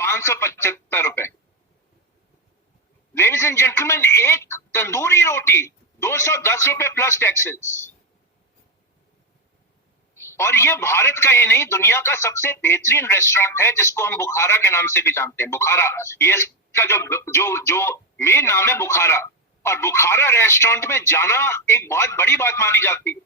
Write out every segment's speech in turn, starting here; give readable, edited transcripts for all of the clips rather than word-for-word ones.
575 रुपए। Ladies and gentleman, एक तंदूरी रोटी 210 रुपए प्लस टैक्सेस। और ये भारत का ही नहीं, दुनिया का सबसे बेहतरीन रेस्टोरेंट है, जिसको हम बुखारा के नाम से भी जानते हैं। बुखारा, ये इसका जो मेन नाम है बुखारा। और बुखारा रेस्टोरेंट में जाना एक बहुत बड़ी बात मानी जाती है।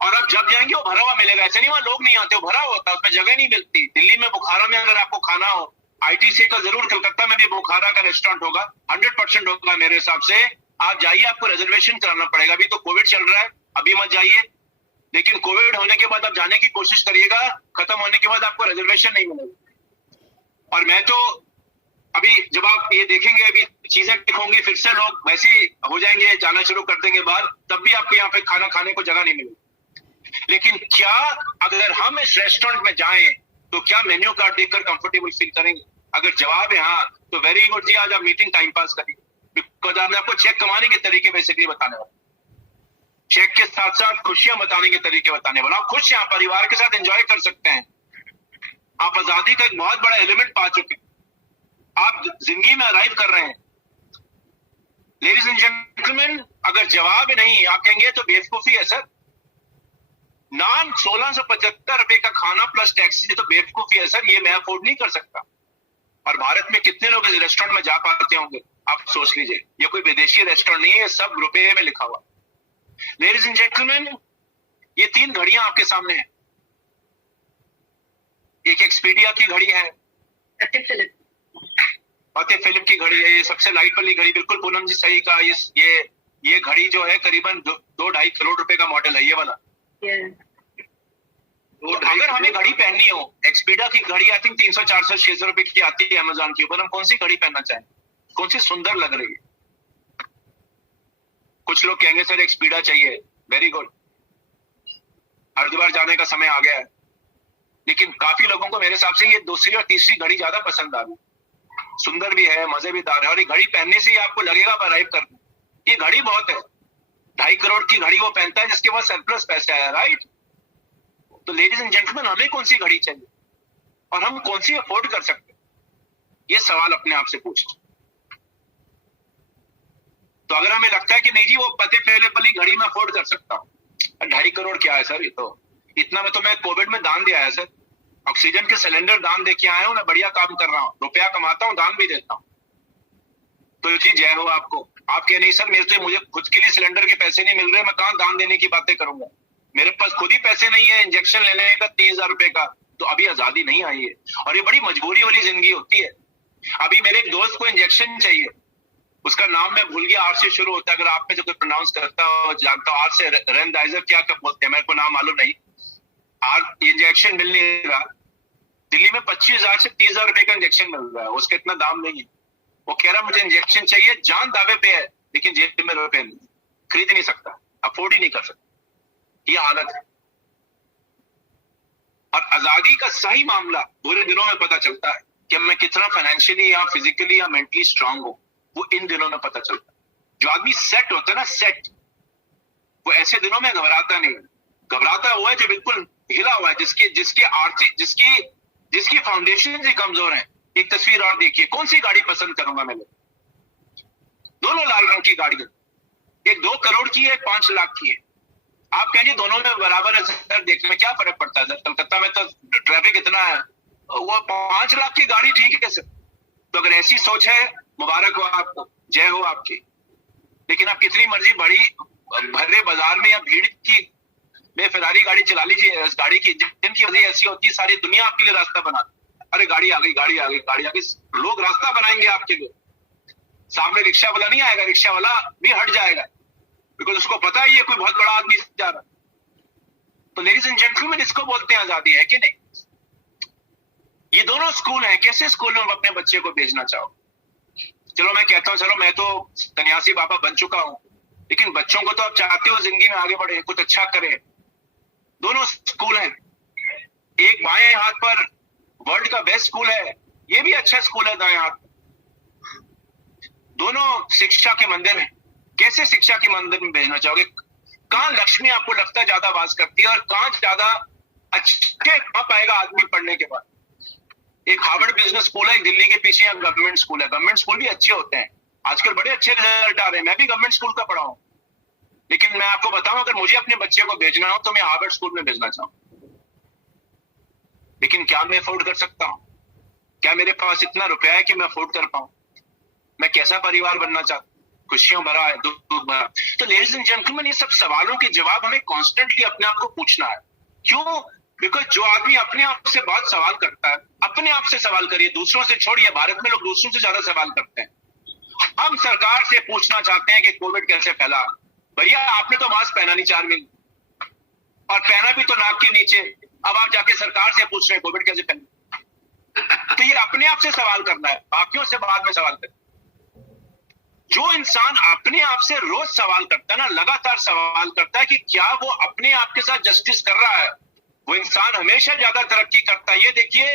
और आप जब जाएंगे वो भरा हुआ मिलेगा, ऐसे नहीं वहां लोग नहीं आते, वो भरा होता है, उसमें जगह नहीं मिलती। दिल्ली में बुखारा में अगर आपको खाना हो, आईटीसी का जरूर, कलकत्ता में भी बुखारा का रेस्टोरेंट होगा, 100% होगा मेरे हिसाब से। आप जाइए, आपको रिजर्वेशन कराना पड़ेगा। अभी तो कोविड चल रहा है, अभी मत जाइए, लेकिन कोविड होने के बाद आप जाने की कोशिश करिएगा, खत्म होने के बाद आपको रिजर्वेशन नहीं मिलेगा। और मैं तो अभी जब आप ये देखेंगे, अभी चीजें ठीक होंगी, फिर से लोग वैसे ही हो जाएंगे, जाना शुरू कर देंगे बाहर, तब भी आपको यहाँ पे खाना खाने को जगह नहीं मिलेगी। लेकिन क्या अगर हम इस रेस्टोरेंट में जाएं तो क्या मेन्यू कार्ड देखकर कंफर्टेबल फील करेंगे? अगर जवाब है हाँ, तो वेरी गुड जी, आज आप मीटिंग टाइम पास करिए, बिकॉज मैं आपको चेक कमाने के तरीके बेसिकली बताने वाला, चेक के साथ साथ खुशियां बताने के तरीके बताने वाला। आप खुश हैं, आप परिवार के साथ एंजॉय कर सकते हैं, आप आजादी का एक बहुत बड़ा एलिमेंट पा चुके हैं, आप जिंदगी में अराइव कर रहे हैं। लेडीज एंड जेंटलमैन, अगर जवाब नहीं, आप कहेंगे तो बेवकूफी है सर, नान 1675 रुपए का खाना प्लस टैक्सी, तो बेवकूफी है सर, ये मैं अफोर्ड नहीं कर सकता। और भारत में कितने लोग इस रेस्टोरेंट में जा पाते होंगे, आप सोच लीजिए। ये कोई विदेशी रेस्टोरेंट नहीं है, सब रुपए में लिखा हुआ। लेडीज एंड जेंटलमैन, ये 3 घड़ियां आपके सामने हैं। एक एक्सपीडिया की घड़ी है, फतेह फिलिप की घड़ी है, ये सबसे लाइट वाली घड़ी, बिल्कुल पूनम जी सही कहा। ये घड़ी जो है करीबन 2-2.5 करोड़ रुपए का मॉडल है ये वाला। तो अगर हमें घड़ी पहननी हो, एक्सपीडिया की घड़ी आई थिंक 300, 400, 600 रुपए की आती है अमेजोन के ऊपर, हम कौन सी घड़ी पहनना चाहें? कौन सी सुंदर लग रही है? कुछ लोग कहेंगे सर एक्सपीडिया चाहिए, वेरी गुड, हरिद्वार जाने का समय आ गया है। लेकिन काफी लोगों को मेरे हिसाब से ये दूसरी और तीसरी घड़ी ज्यादा पसंद आ रही, सुंदर भी है, मजेदार है, और ये घड़ी पहनने से ही आपको लगेगा आप अराइव कर, ये घड़ी बहुत है। 2.5 करोड़ की घड़ी वो पहनता है जिसके पास सरप्लस पैसा है, राइट? तो लेडीज एंड जेंटलमैन, हमें कौन सी घड़ी चाहिए और हम कौन सी अफोर्ड कर सकते हैं? ये सवाल अपने आप से पूछो। तो अगर हमें लगता है कि नहीं जी वो फतेह फिलिप वाली घड़ी में अफोर्ड कर सकता हूँ, 2.5 करोड़ क्या है सर, ये तो इतना में तो मैं कोविड में दान दिया है सर, ऑक्सीजन के सिलेंडर दान दे के आया हूँ, मैं बढ़िया काम कर रहा हूँ, रुपया कमाता हूँ, दान भी देता हूँ। तो जी जय हो आपको। आप कह नहीं सर मेरे तो मुझे खुद के लिए सिलेंडर के पैसे नहीं मिल रहे, मैं कहाँ दान देने की बातें करूंगा, मेरे पास खुद ही पैसे नहीं है इंजेक्शन लेने का 30,000 रुपए का। तो अभी आजादी नहीं आई है, और ये बड़ी मजबूरी वाली जिंदगी होती है। अभी मेरे एक दोस्त को इंजेक्शन चाहिए, उसका नाम मैं भूल गया, आर से शुरू होता है, अगर आप में जो कोई प्रोनाउंस करता हो जानता हो, आर से रेमडाइजर क्या क्या बोलते हैं, मेरे को नाम मालूम नहीं। आर इंजेक्शन मिल नहीं रहा, दिल्ली में 25,000 से 30,000 रुपए का इंजेक्शन मिल रहा है, उसका इतना दाम नहीं है। वो कह रहा मुझे इंजेक्शन चाहिए, जान दावे पे है, लेकिन जेब में रुपए नहीं, खरीद नहीं सकता, अफोर्ड ही नहीं कर सकता, ये हालत है। और आजादी का सही मामला बुरे दिनों में पता चलता है कि मैं कितना फाइनेंशियली या फिजिकली या मेंटली स्ट्रांग हूं, वो इन दिनों में पता चलता है। जो आदमी सेट होता है ना, सेट, वो ऐसे दिनों में घबराता नहीं, घबराता हुआ है जो बिल्कुल हिला हुआ है, जिसके आर्थिक जिसकी फाउंडेशन ही कमजोर है। एक तस्वीर और देखिए, कौन सी गाड़ी पसंद करूंगा मैं? दोनों लाल रंग की गाड़ियां, एक 2 करोड़ की है, 5 लाख की है। आप कहेंगे दोनों में बराबर है सर, देखने में क्या फर्क पड़ता है सर, कलकत्ता में तो ट्रैफिक इतना है, वो 5 लाख की गाड़ी ठीक है सर। तो अगर ऐसी सोच है, मुबारक हो आपको, जय हो आपकी। लेकिन आप कितनी मर्जी बड़ी भरे बाजार में या भीड़ की बेफिरारी गाड़ी चला लीजिए, इस गाड़ी की इंजन की वजह ऐसी होती है, सारी दुनिया आपके लिए रास्ता बनाती, अरे गाड़ी आ गई, गाड़ी आ गई, गाड़ी आ गई, लोग रास्ता बनाएंगे आपके लिए। सामने रिक्शा वाला नहीं आएगा, रिक्शा वाला भी हट जाएगा, बिकॉज उसको पता है ये कोई बहुत बड़ा आदमी जा रहा। तो लेडीज एंड जेंटलमैन, इसको बोलते हैं आजादी, है कि नहीं? ये दोनों स्कूल हैं, कैसे स्कूल में अपने बच्चे को भेजना चाहो? चलो मैं कहता हूँ, चलो मैं तो सन्यासी बाबा बन चुका हूं, लेकिन बच्चों को तो आप चाहते हो जिंदगी में आगे बढ़े, कुछ अच्छा करें। दोनों स्कूल हैं, एक बाएं हाथ पर वर्ल्ड का बेस्ट स्कूल है, ये भी अच्छा स्कूल है दाएं हाथ। दोनों शिक्षा के मंदिर हैं, कैसे शिक्षा के मंदिर में भेजना चाहोगे? कहां लक्ष्मी आपको लगता है ज्यादा वास करती है, और कहां ज्यादा अच्छे कहां पाएगा आदमी पढ़ने के बाद? एक हार्वर्ड बिजनेस स्कूल है, एक दिल्ली के पीछे यहाँ गवर्नमेंट स्कूल है। गवर्नमेंट स्कूल भी अच्छे होते हैं, आजकल बड़े अच्छे रिजल्ट आ रहे हैं। मैं भी गवर्नमेंट स्कूल का पढ़ा हूँ, लेकिन मैं आपको बताऊं, अगर मुझे अपने बच्चे को भेजना हो तो मैं हार्वर्ड स्कूल में भेजना चाहूँ। लेकिन क्या मैं अफोर्ड कर सकता हूँ? क्या मेरे पास इतना रुपया है कि मैं अफोर्ड कर पाऊं? मैं कैसा परिवार बनना चाहता हूँ? खुशियों भरा है, दुख भरा? तो लेडीज एंड जेंटलमैन, ये सब सवालों के जवाब हमें कॉन्स्टेंटली अपने आप को पूछना है। क्यों? बिकॉज जो आदमी अपने आप से बहुत सवाल करता है, अपने आप से सवाल करिए, दूसरों से छोड़िए। भारत में लोग दूसरों से ज्यादा सवाल करते हैं। हम सरकार से पूछना चाहते हैं कि कोविड कैसे फैला। भैया आपने तो मास्क पहना नहीं 4 महीने, और पहना भी तो नाक के नीचे। अब आप जाके सरकार से पूछ रहे हैं कोविड कैसे फैला। तो ये अपने आप से सवाल करना है, बाकियों से बाद में सवाल करना। जो इंसान अपने आप से रोज सवाल करता है ना, लगातार सवाल करता है कि क्या वो अपने आप के साथ जस्टिस कर रहा है, वो इंसान हमेशा ज्यादा तरक्की करता है। ये देखिए,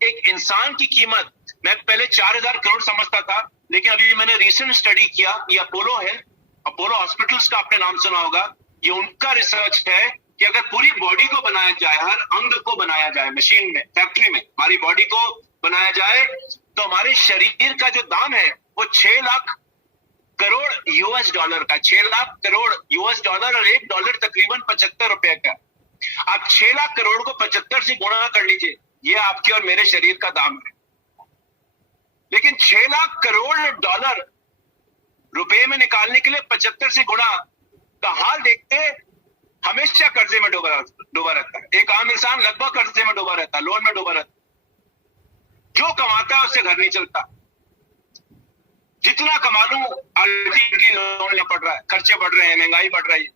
एक इंसान की कीमत मैं पहले 4000 करोड़ समझता था, लेकिन अभी मैंने रिसेंट स्टडी किया, ये अपोलो हेल्थ, अपोलो हॉस्पिटल्स का आपने नाम सुना होगा, ये उनका रिसर्च है कि अगर पूरी बॉडी को बनाया जाए, हर अंग को बनाया जाए मशीन में, फैक्ट्री में हमारी बॉडी को बनाया जाए, तो हमारे शरीर का जो दाम है वो 6 लाख करोड़ यूएस डॉलर का, 6 लाख करोड़ यूएस डॉलर, और $1 तकरीबन 75 रुपए का। आप 6 लाख करोड़ को 75 से गुणा कर लीजिए, ये आपके और मेरे शरीर का दाम है। लेकिन 6 लाख करोड़ डॉलर रुपए में निकालने के लिए 75 से गुणा का हाल देखते, हमेशा कर्जे में डूबा रहता है। एक आम इंसान लगभग कर्जे में डूबा रहता है, लोन में डूबा रहता है। जो कमाता है उससे घर नहीं चलता, जितना कमा लूं अल्टीमेटली लोन लेना पड़ रहा है, खर्चे बढ़ रहे हैं, महंगाई बढ़ रही है।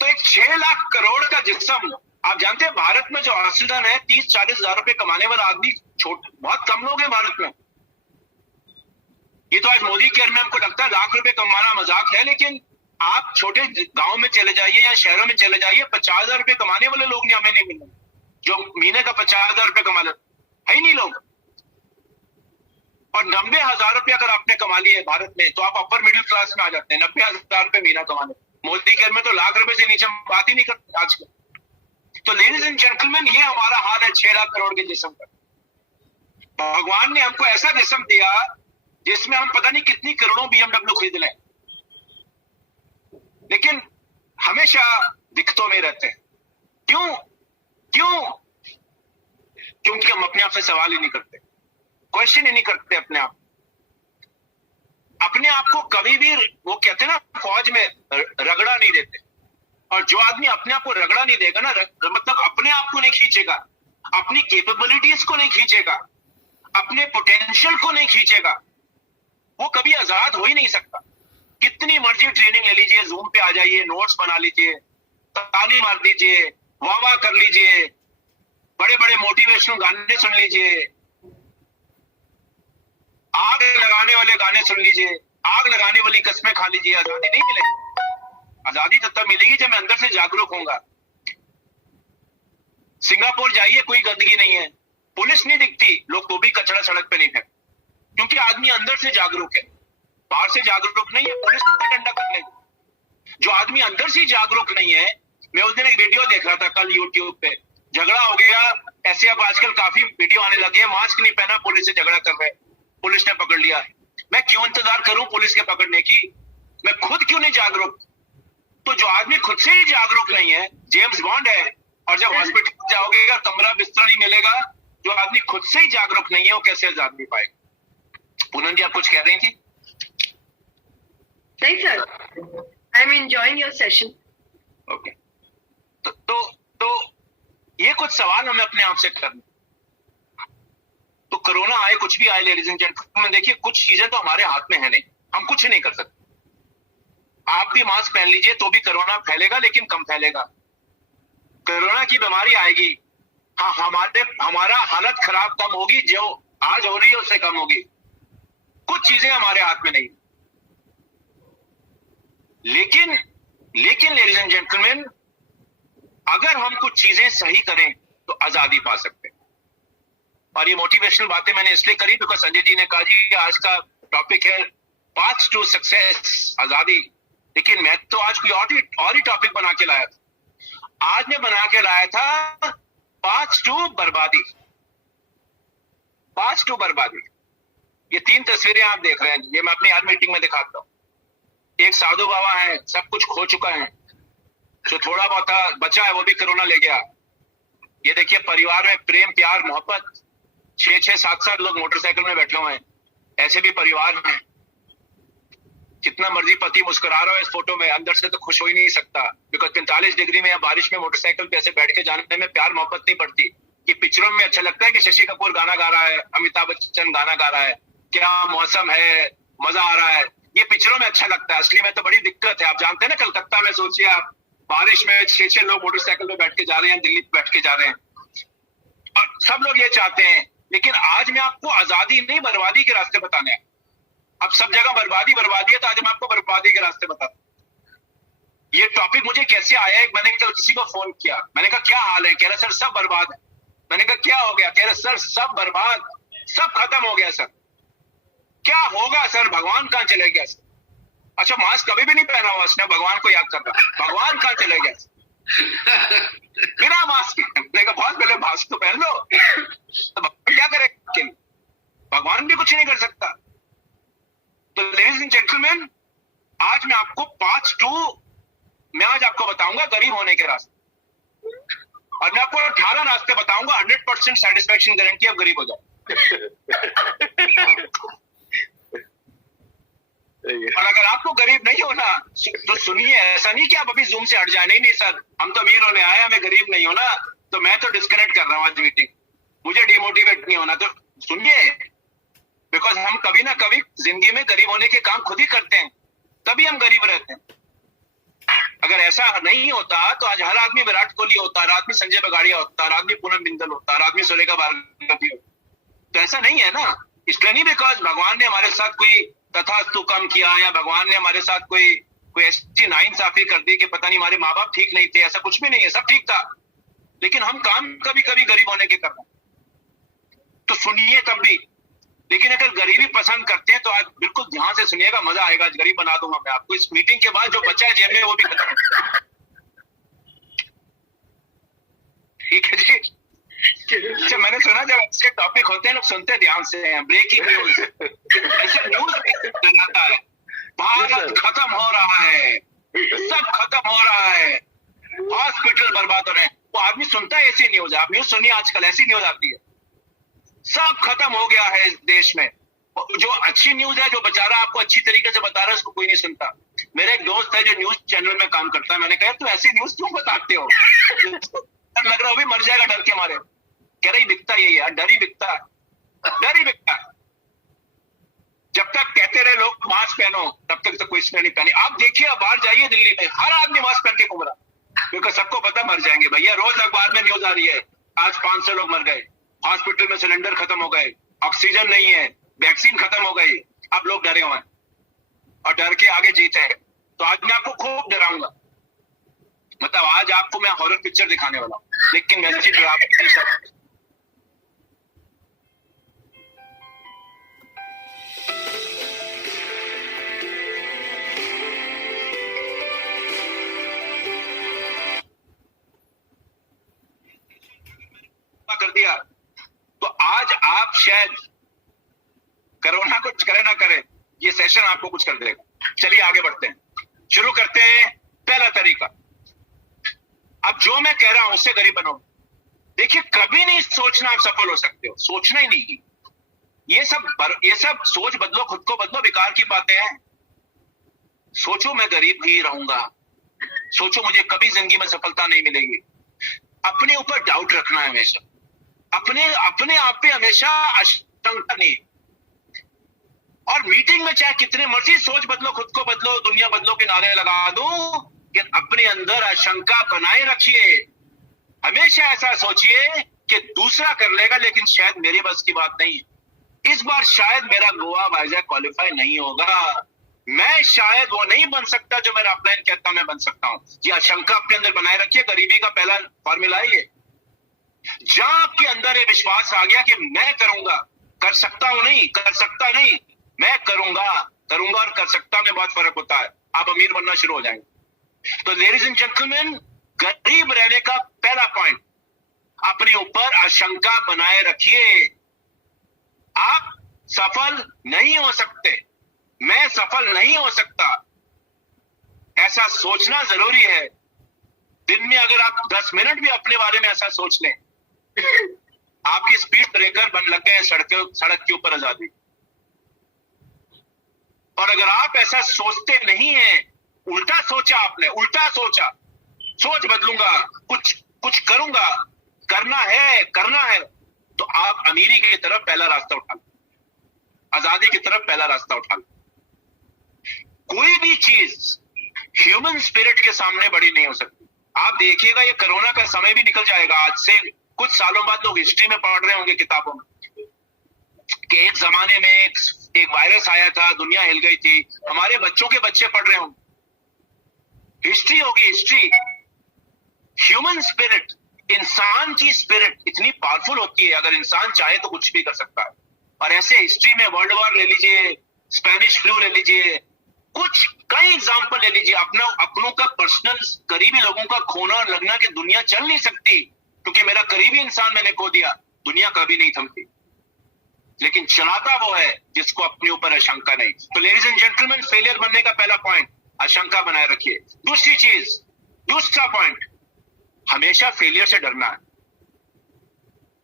तो एक 6 लाख करोड़ का जिस्म, आप जानते हैं भारत में जो ऑक्सीजन है, 30-40 हजार रुपए कमाने वाला आदमी बहुत कम लोग हैं भारत में। ये तो आज मोदी केयर में हमको लगता है लाख रुपए कमाना मजाक है, लेकिन आप छोटे गांव में चले जाइए या शहरों में चले जाइए, 50,000 रुपए कमाने वाले लोग हमें नहीं मिल रहे, जो महीने का 50,000 रुपए कमा लेते है ही नहीं लोग। और 90,000 रुपए अगर आपने कमा लिए भारत में, तो आप अपर मिडिल क्लास में आ जाते हैं। 90,000 रुपए महीना कमाने, मोदी केयर में तो लाख रुपए से नीचे बात ही नहीं करते आजकल। तो लेडीज एंड जेंटलमैन, ये हमारा हाल है 6 लाख करोड़ के जिस्म का। भगवान ने हमको ऐसा जिस्म दिया जिसमें हम पता नहीं कितनी करोड़ों BMW खरीद लें, लेकिन हमेशा दिक्कतों में रहते हैं। क्यों? क्योंकि हम अपने आप से सवाल ही नहीं करते, क्वेश्चन ही नहीं करते अपने आप को कभी भी। वो कहते हैं ना, फौज में रगड़ा नहीं देते। और जो आदमी अपने आप को रगड़ा नहीं देगा ना, मतलब अपने आप को नहीं खींचेगा, अपनी कैपेबिलिटीज को नहीं खींचेगा, अपने पोटेंशियल को नहीं खींचेगा, वो कभी आजाद हो ही नहीं सकता। कितनी मर्जी ट्रेनिंग ले लीजिए, जूम पे आ जाइए, नोट्स बना लीजिए, ताली मार दीजिए, वाह कर लीजिए, बड़े बड़े मोटिवेशनल गाने सुन लीजिए, आग लगाने वाले गाने सुन लीजिए, आग लगाने वाली कस्में खा लीजिए, आजादी नहीं मिलेगी। आजादी तब मिलेगी जब मैं अंदर से जागरूक होऊंगा। सिंगापुर जाइए, कोई गंदगी नहीं है, पुलिस नहीं दिखती, लोग तो भी कचरा सड़क पे नहीं फेंकते, क्योंकि आदमी अंदर से जागरूक है, बाहर से जागरूक नहीं है। पुलिस डंडा कर लेगी। जो आदमी अंदर से जागरूक नहीं है, मैं उस दिन एक वीडियो देख रहा था कल यूट्यूब पे, झगड़ा हो गया ऐसे। अब आजकल काफी वीडियो आने लगे हैं, मास्क नहीं पहना, पुलिस से झगड़ा कर रहे, पुलिस ने पकड़ लिया। मैं क्यों इंतजार करूं पुलिस के पकड़ने की? मैं खुद क्यों नहीं जागरूक? तो जो आदमी खुद से ही जागरूक नहीं है, जेम्स बॉन्ड है। और जब हॉस्पिटल जाओगे, कमरा बिस्तर नहीं मिलेगा, जो आदमी खुद से ही जागरूक नहीं है, वो कैसे आजाद नहीं पाएगा? पूनम जी, आप कुछ कह रही थी? नहीं sir, I am enjoying your session. Okay, तो ये कुछ सवाल हमें अपने आप से करने। तो कोरोना आए, कुछ भी आए लेडीज एंड जेंटलमैन, देखिए कुछ चीजें तो हमारे हाथ में है नहीं, हम कुछ नहीं कर सकते। आप भी मास्क पहन लीजिए तो भी कोरोना फैलेगा, लेकिन कम फैलेगा। कोरोना की बीमारी आएगी, हाँ, हमारा हालत खराब कम होगी, जो आज हो रही है उससे कम होगी। कुछ चीजें हमारे हाथ में नहीं, लेकिन लेडीज एंड जेंटलमैन, अगर हम कुछ चीजें सही करें तो आजादी पा सकते हैं। और ये मोटिवेशनल बातें मैंने इसलिए करी बिकॉज संजय जी ने कहा जी आज का टॉपिक है पाथ टू सक्सेस, आजादी। लेकिन मैं तो आज कोई और ही टॉपिक बना के लाया था। आज मैं बना के लाया था पाथ टू बर्बादी। 5-2 बर्बादी। ये 3 तस्वीरें आप देख रहे हैं, ये मैं अपनी हर मीटिंग में दिखाता हूँ। एक साधु बाबा है, सब कुछ खो चुका है, जो थोड़ा बहुत बचा है वो भी कोरोना ले गया। ये देखिए परिवार में प्रेम प्यार मोहब्बत, 6-6 7-7 लोग मोटरसाइकिल में बैठे हुए हैं, ऐसे भी परिवार हैं। जितना मर्जी पति मुस्कुरा रहा हो इस फोटो में, अंदर से तो खुश हो ही नहीं सकता, बिकॉज 45 डिग्री में या बारिश में मोटरसाइकिल पे ऐसे बैठ के जाने में प्यार मोहब्बत नहीं पड़ती। ये पिक्चरों में अच्छा लगता है कि शशि कपूर गाना गा रहा है, अमिताभ बच्चन गाना गा रहा है, क्या मौसम है, मजा आ रहा है, ये पिक्चरों में अच्छा लगता है। असली में तो बड़ी दिक्कत है। आप जानते हैं ना, कलकत्ता में सोचिए आप, बारिश में 6-6 लोग मोटरसाइकिल पे बैठ के जा रहे हैं, दिल्ली पे बैठ के जा रहे हैं, और सब लोग ये चाहते हैं। लेकिन आज मैं आपको आजादी नहीं बर्बादी के रास्ते बताने हैं। अब सब जगह बर्बादी है, तो आज मैं आपको बर्बादी के रास्ते बताता हूं। ये टॉपिक मुझे कैसे आया है, मैंने कल किसी को फोन किया, मैंने कहा क्या हाल है, कह रहा सर सब बर्बाद है। मैंने कहा क्या हो गया, कह रहा सर सब बर्बाद, सब खत्म हो गया सर। क्या होगा सर, भगवान कहां चले गया सर? अच्छा मास्क कभी भी नहीं पहना हुआ उसने, भगवान को याद कर रहा, भगवान कहां चले गया सर? बिना मास्क के। मैंने कहा बहुत पहले मास्क तो पहन लो, तो भगवान क्या करे, भगवान भी कुछ नहीं कर सकता। तो लेडीज एंड जेंटलमैन, आज मैं आपको 5-2 मैं आज आपको बताऊंगा गरीब होने के रास्ते, और मैं आपको 18 रास्ते बताऊंगा 100% सेटिस्फैक्शन गारंटी, आप गरीब हो जाओ। और अगर आपको गरीब नहीं होना तो सुनिए, ऐसा नहीं कि आप अभी जूम से हट जाए, नहीं नहीं सर हम तो अमीर होने आए, हमें गरीब नहीं होना, तो मैं तो डिस्कनेक्ट कर रहा हूं आज मीटिंग, मुझे डिमोटिवेट नहीं होना। तो सुनिए, बिकॉज हम कभी ना कभी जिंदगी में गरीब होने के काम खुद ही करते हैं, तभी हम गरीब रहते हैं। अगर ऐसा नहीं होता तो आज हर आदमी विराट कोहली होता, हर आदमी संजय बगाड़िया होता, हर आदमी पूनम बिंदल होता, हर आदमी सुरेखा भारती होता। तो ऐसा नहीं है ना, इसलिए नहीं बिकॉज भगवान ने हमारे साथ कोई तथास्तु कम किया, या भगवान ने हमारे साथ कोई ऐसी नाइंसाफी कर दी कि पता नहीं हमारे माँ बाप ठीक नहीं थे, ऐसा कुछ भी नहीं है, सब ठीक था, लेकिन हम काम कभी कभी गरीब होने के कर रहे हैं। तो सुनिए तब भी, लेकिन अगर गरीबी पसंद करते हैं तो आज बिल्कुल ध्यान से सुनिएगा, मजा आएगा, आज गरीब बना दूंगा मैं आपको। इस मीटिंग के बाद जो बचा है जेब में वो भी खत्म हो, ठीक है जी। अच्छा मैंने सुना जब अच्छे टॉपिक होते हैं लोग सुनते ध्यान से हैं, ब्रेकिंग न्यूज, ऐसे न्यूज आता है, भारत खत्म हो रहा है, सब खत्म हो रहा है, हॉस्पिटल बर्बाद हो रहे हैं, वो आदमी सुनता है ऐसी न्यूज। आप न्यूज सुनिए, आजकल ऐसी न्यूज आती है, सब खत्म हो गया है इस देश में। जो अच्छी न्यूज है, जो बेचारा आपको अच्छी तरीके से बता रहा है, उसको कोई नहीं सुनता। मेरा एक दोस्त है जो न्यूज चैनल में काम करता है, मैंने कहा तू ऐसी न्यूज क्यों बताते हो, लग रहा है मर जाएगा डर के मारे। कह रही बिकता यही है, डर ही बिकता है, डर ही बिकता है। जब तक कहते रहे लोग मास्क पहनो, तब तक तो कोई इसने नहीं पहनी। आप देखिए, आप बाहर जाइए दिल्ली में, हर आदमी मास्क पहन के घूम रहा, क्योंकि सबको पता मर जाएंगे भैया। रोज अखबार में न्यूज आ रही है, आज 500 लोग मर गए, हॉस्पिटल में सिलेंडर खत्म हो गए, ऑक्सीजन नहीं है, वैक्सीन खत्म हो गई, अब लोग डरे हुए हैं और डर के आगे जीते हैं। तो आज मैं आपको खूब डराऊंगा, मतलब आज आपको मैं हॉरर पिक्चर दिखाने वाला हूं, लेकिन मैं अच्छी डरा कर दिया। तो आज आप शायद कोरोना कुछ करे ना करे, ये सेशन आपको कुछ कर देगा। चलिए आगे बढ़ते हैं, शुरू करते हैं। पहला तरीका, अब जो मैं कह रहा हूं उससे गरीब बनो। देखिए कभी नहीं सोचना आप सफल हो सकते हो, सोचना ही नहीं। ये सब सोच बदलो, खुद को बदलो, बेकार की बातें हैं। सोचो मैं गरीब ही रहूंगा, सोचो मुझे कभी जिंदगी में सफलता नहीं मिलेगी। अपने ऊपर डाउट रखना है हमेशा, अपने आप पे हमेशा आशंका नहीं। और मीटिंग में चाहे कितने मर्जी सोच बदलो, खुद को बदलो, दुनिया बदलो के नारे लगा दो, कि अपने अंदर आशंका बनाए रखिए। हमेशा ऐसा सोचिए कि दूसरा कर लेगा, लेकिन शायद मेरे बस की बात नहीं है। इस बार शायद मेरा गोवा वाइजैक क्वालिफाई नहीं होगा, मैं शायद वो नहीं बन सकता जो मेरा अपलाइन कहता मैं बन सकता हूं। ये आशंका अपने अंदर बनाए रखिए। गरीबी का पहला फॉर्मूला है ये। जहां आपके अंदर ये विश्वास आ गया कि मैं करूंगा, कर सकता हूं नहीं, कर सकता नहीं, मैं करूंगा और कर सकता में बहुत फर्क होता है, आप अमीर बनना शुरू हो जाएंगे। तो लेडीज एंड जेंटलमैन, गरीब रहने का पहला पॉइंट, अपने ऊपर आशंका बनाए रखिए। सफल नहीं हो सकते, मैं सफल नहीं हो सकता, ऐसा सोचना जरूरी है। दिन में अगर आप 10 मिनट भी अपने बारे में ऐसा सोच लें, आपकी स्पीड ब्रेकर बन लग गए सड़क के ऊपर आजादी। और अगर आप ऐसा सोचते नहीं हैं, उल्टा सोचा आपने, उल्टा सोचा, सोच बदलूंगा, कुछ करूंगा, करना है, तो आप अमीरी की तरफ पहला रास्ता उठा लो, आजादी की तरफ पहला रास्ता उठा लो। कोई भी चीज ह्यूमन स्पिरिट के सामने बड़ी नहीं हो सकती। आप देखिएगा ये कोरोना का समय भी निकल जाएगा। आज से कुछ सालों बाद लोग हिस्ट्री में पढ़ रहे होंगे किताबों में कि एक जमाने में एक वायरस आया था, दुनिया हिल गई थी। हमारे बच्चों के बच्चे पढ़ रहे होंगे, हिस्ट्री होगी, हिस्ट्री। ह्यूमन स्पिरिट, इंसान की स्पिरिट इतनी पावरफुल होती है, अगर इंसान चाहे तो कुछ भी कर सकता है। और ऐसे हिस्ट्री में वर्ल्ड वॉर ले लीजिए, स्पेनिश फ्लू ले लीजिए, कुछ कई एग्जांपल ले लीजिए, अपनों का पर्सनल करीबी लोगों का खोना और लगना कि दुनिया चल नहीं सकती क्योंकि मेरा करीबी इंसान मैंने खो दिया। दुनिया कभी नहीं थमती, लेकिन चलाता वो है जिसको अपने ऊपर आशंका नहीं। तो लेडीज एंड जेंटलमैन, फेलियर बनने का पहला पॉइंट, आशंका बनाए रखिए। दूसरी चीज, दूसरा पॉइंट, हमेशा फेलियर से डरना है।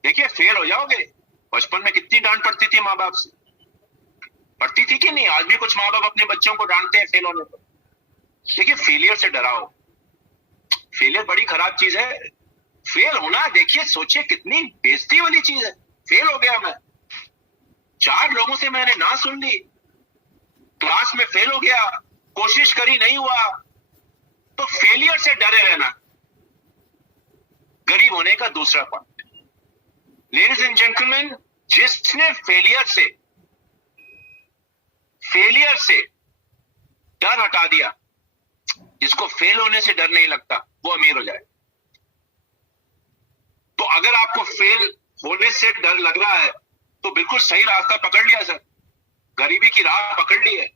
देखिए, फेल हो जाओगे। बचपन में कितनी डांट पड़ती थी माँ बाप से, पड़ती थी कि नहीं? आज भी कुछ माँ बाप अपने बच्चों को डांटते हैं फेल होने पर। देखिए, फेलियर से डराओ। फेलियर बड़ी खराब चीज है। फेल होना, देखिए, सोचिए कितनी बेइज्जती वाली चीज है। फेल हो गया मैं, 4 लोगों से मैंने ना सुन ली, क्लास में फेल हो गया, कोशिश करी नहीं हुआ, तो फेलियर से डरे रहना गरीब होने का दूसरा पॉइंट। लेडीज एंड जेंटलमैन, जिसने फेलियर से डर हटा दिया, जिसको फेल होने से डर नहीं लगता, वो अमीर हो जाए। तो अगर आपको फेल होने से डर लग रहा है तो बिल्कुल सही रास्ता पकड़ लिया सर, गरीबी की राह पकड़ ली है।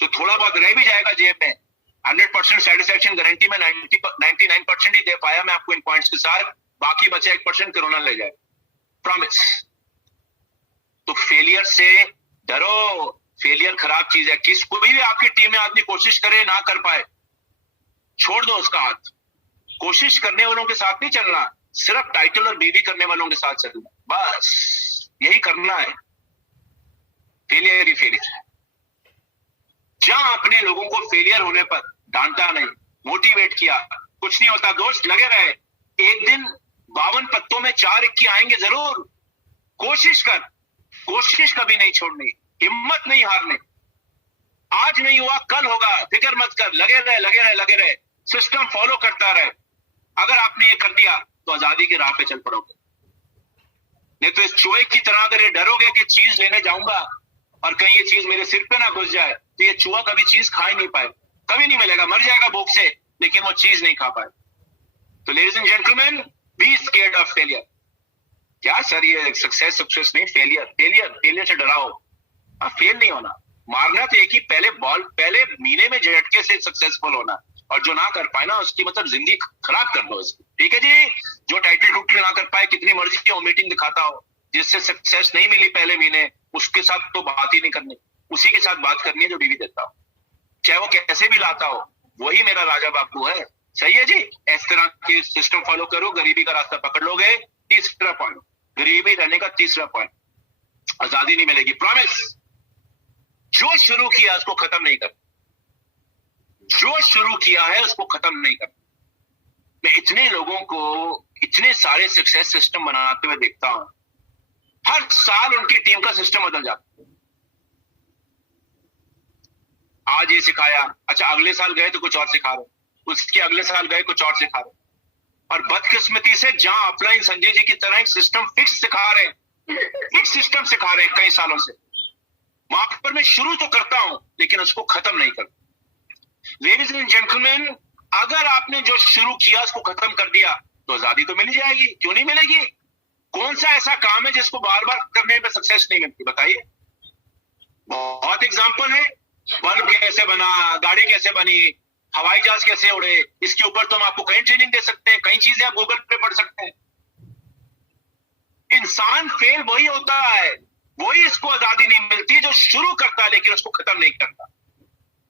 तो थोड़ा बहुत रह भी जाएगा जेब में। 100% सेटिस्फैक्शन गारंटी में 99% ही दे पाया मैं आपको इन पॉइंट्स के साथ। बाकी बचा 1% कोरोना ले जाए, प्रॉमिस। तो फेलियर से डरो। फेलियर खराब चीज है। कोई भी आपकी टीम में आदमी कोशिश करे ना कर पाए, छोड़ दो उसका हाथ। कोशिश करने वालों के साथ नहीं चलना, सिर्फ टाइटल और बीवी करने वालों के साथ चलना, बस यही करना है। फेलियर ही फेलियर है। जहां अपने लोगों को फेलियर होने पर डांटा नहीं, मोटिवेट किया, कुछ नहीं होता दोस्त, लगे रहे। एक दिन 52 पत्तों में 4 इक्की आएंगे जरूर। कोशिश कर, कोशिश कभी नहीं छोड़नी, हिम्मत नहीं हारने। आज नहीं हुआ कल होगा, फिक्र मत कर, लगे रहे, सिस्टम फॉलो करता रहे। अगर आपने ये कर दिया तो आजादी की राह पे चल पड़ोगे। नहीं तो इस चूहे की तरह अगर ये डरोगे कि चीज लेने जाऊंगा और कहीं ये चीज मेरे सिर पे ना घुस जाए, तो ये चूहा कभी चीज खा ही नहीं पाए, कभी नहीं मिलेगा, मर जाएगा भूख से, लेकिन वो चीज नहीं खा पाए। तो ladies and gentleman, be scared of failure. क्या सर ये सक्सेस नहीं, फेलियर से डराओ। फेल नहीं होना, मारना तो एक ही, पहले महीने में झटके से सक्सेसफुल होना। और जो ना कर पाए ना, उसकी मतलब जिंदगी खराब कर दो उसकी। ठीक है जी, जो टाइटल टूटल ना कर पाए, कितनी मर्जी की मीटिंग दिखाता हो, जिससे सक्सेस नहीं मिली पहले महीने, उसके साथ तो बात ही नहीं करनी। उसी के साथ बात करनी है जो डीवी देता हो, चाहे वो कैसे भी लाता हो। वही मेरा राजा बापू है। सही है जी, इस तरह की सिस्टम फॉलो करो, गरीबी का रास्ता पकड़ लोगे। तीसरा पॉइंट, गरीबी रहने का तीसरा पॉइंट, आजादी नहीं मिलेगी, प्रॉमिस। जो शुरू किया उसको खत्म नहीं कर, जो शुरू किया है उसको खत्म नहीं कर। मैं इतने लोगों को इतने सारे सक्सेस सिस्टम बनाते हुए देखता हूं, हर साल उनकी टीम का सिस्टम बदल जाता है। आज ये सिखाया, अच्छा अगले साल गए तो कुछ और सिखा रहे, उसके अगले साल गए कुछ और सिखा रहे। और बदकिस्मती से जहां ऑफलाइन संजय जी की तरह एक सिस्टम फिक्स सिखा रहे हैं, फिक्स सिस्टम सिखा रहे हैं कई सालों से, वहां पर मैं शुरू तो करता हूं लेकिन उसको खत्म नहीं करता। लेडीज एंड जेंटलमैन, अगर आपने जो शुरू किया उसको खत्म कर दिया तो आजादी तो मिल जाएगी, क्यों नहीं मिलेगी? कौन सा ऐसा काम है जिसको बार बार करने में सक्सेस नहीं मिलती, बताइए। बहुत एग्जांपल है, बल्ब कैसे बना, गाड़ी कैसे बनी, हवाई जहाज कैसे उड़े, इसके ऊपर तो हम आपको कई ट्रेनिंग दे सकते हैं, कई चीजें आप गूगल पे पढ़ सकते हैं। इंसान फेल वही होता है वही इसको आजादी नहीं मिलती जो शुरू करता है लेकिन उसको खत्म नहीं करता।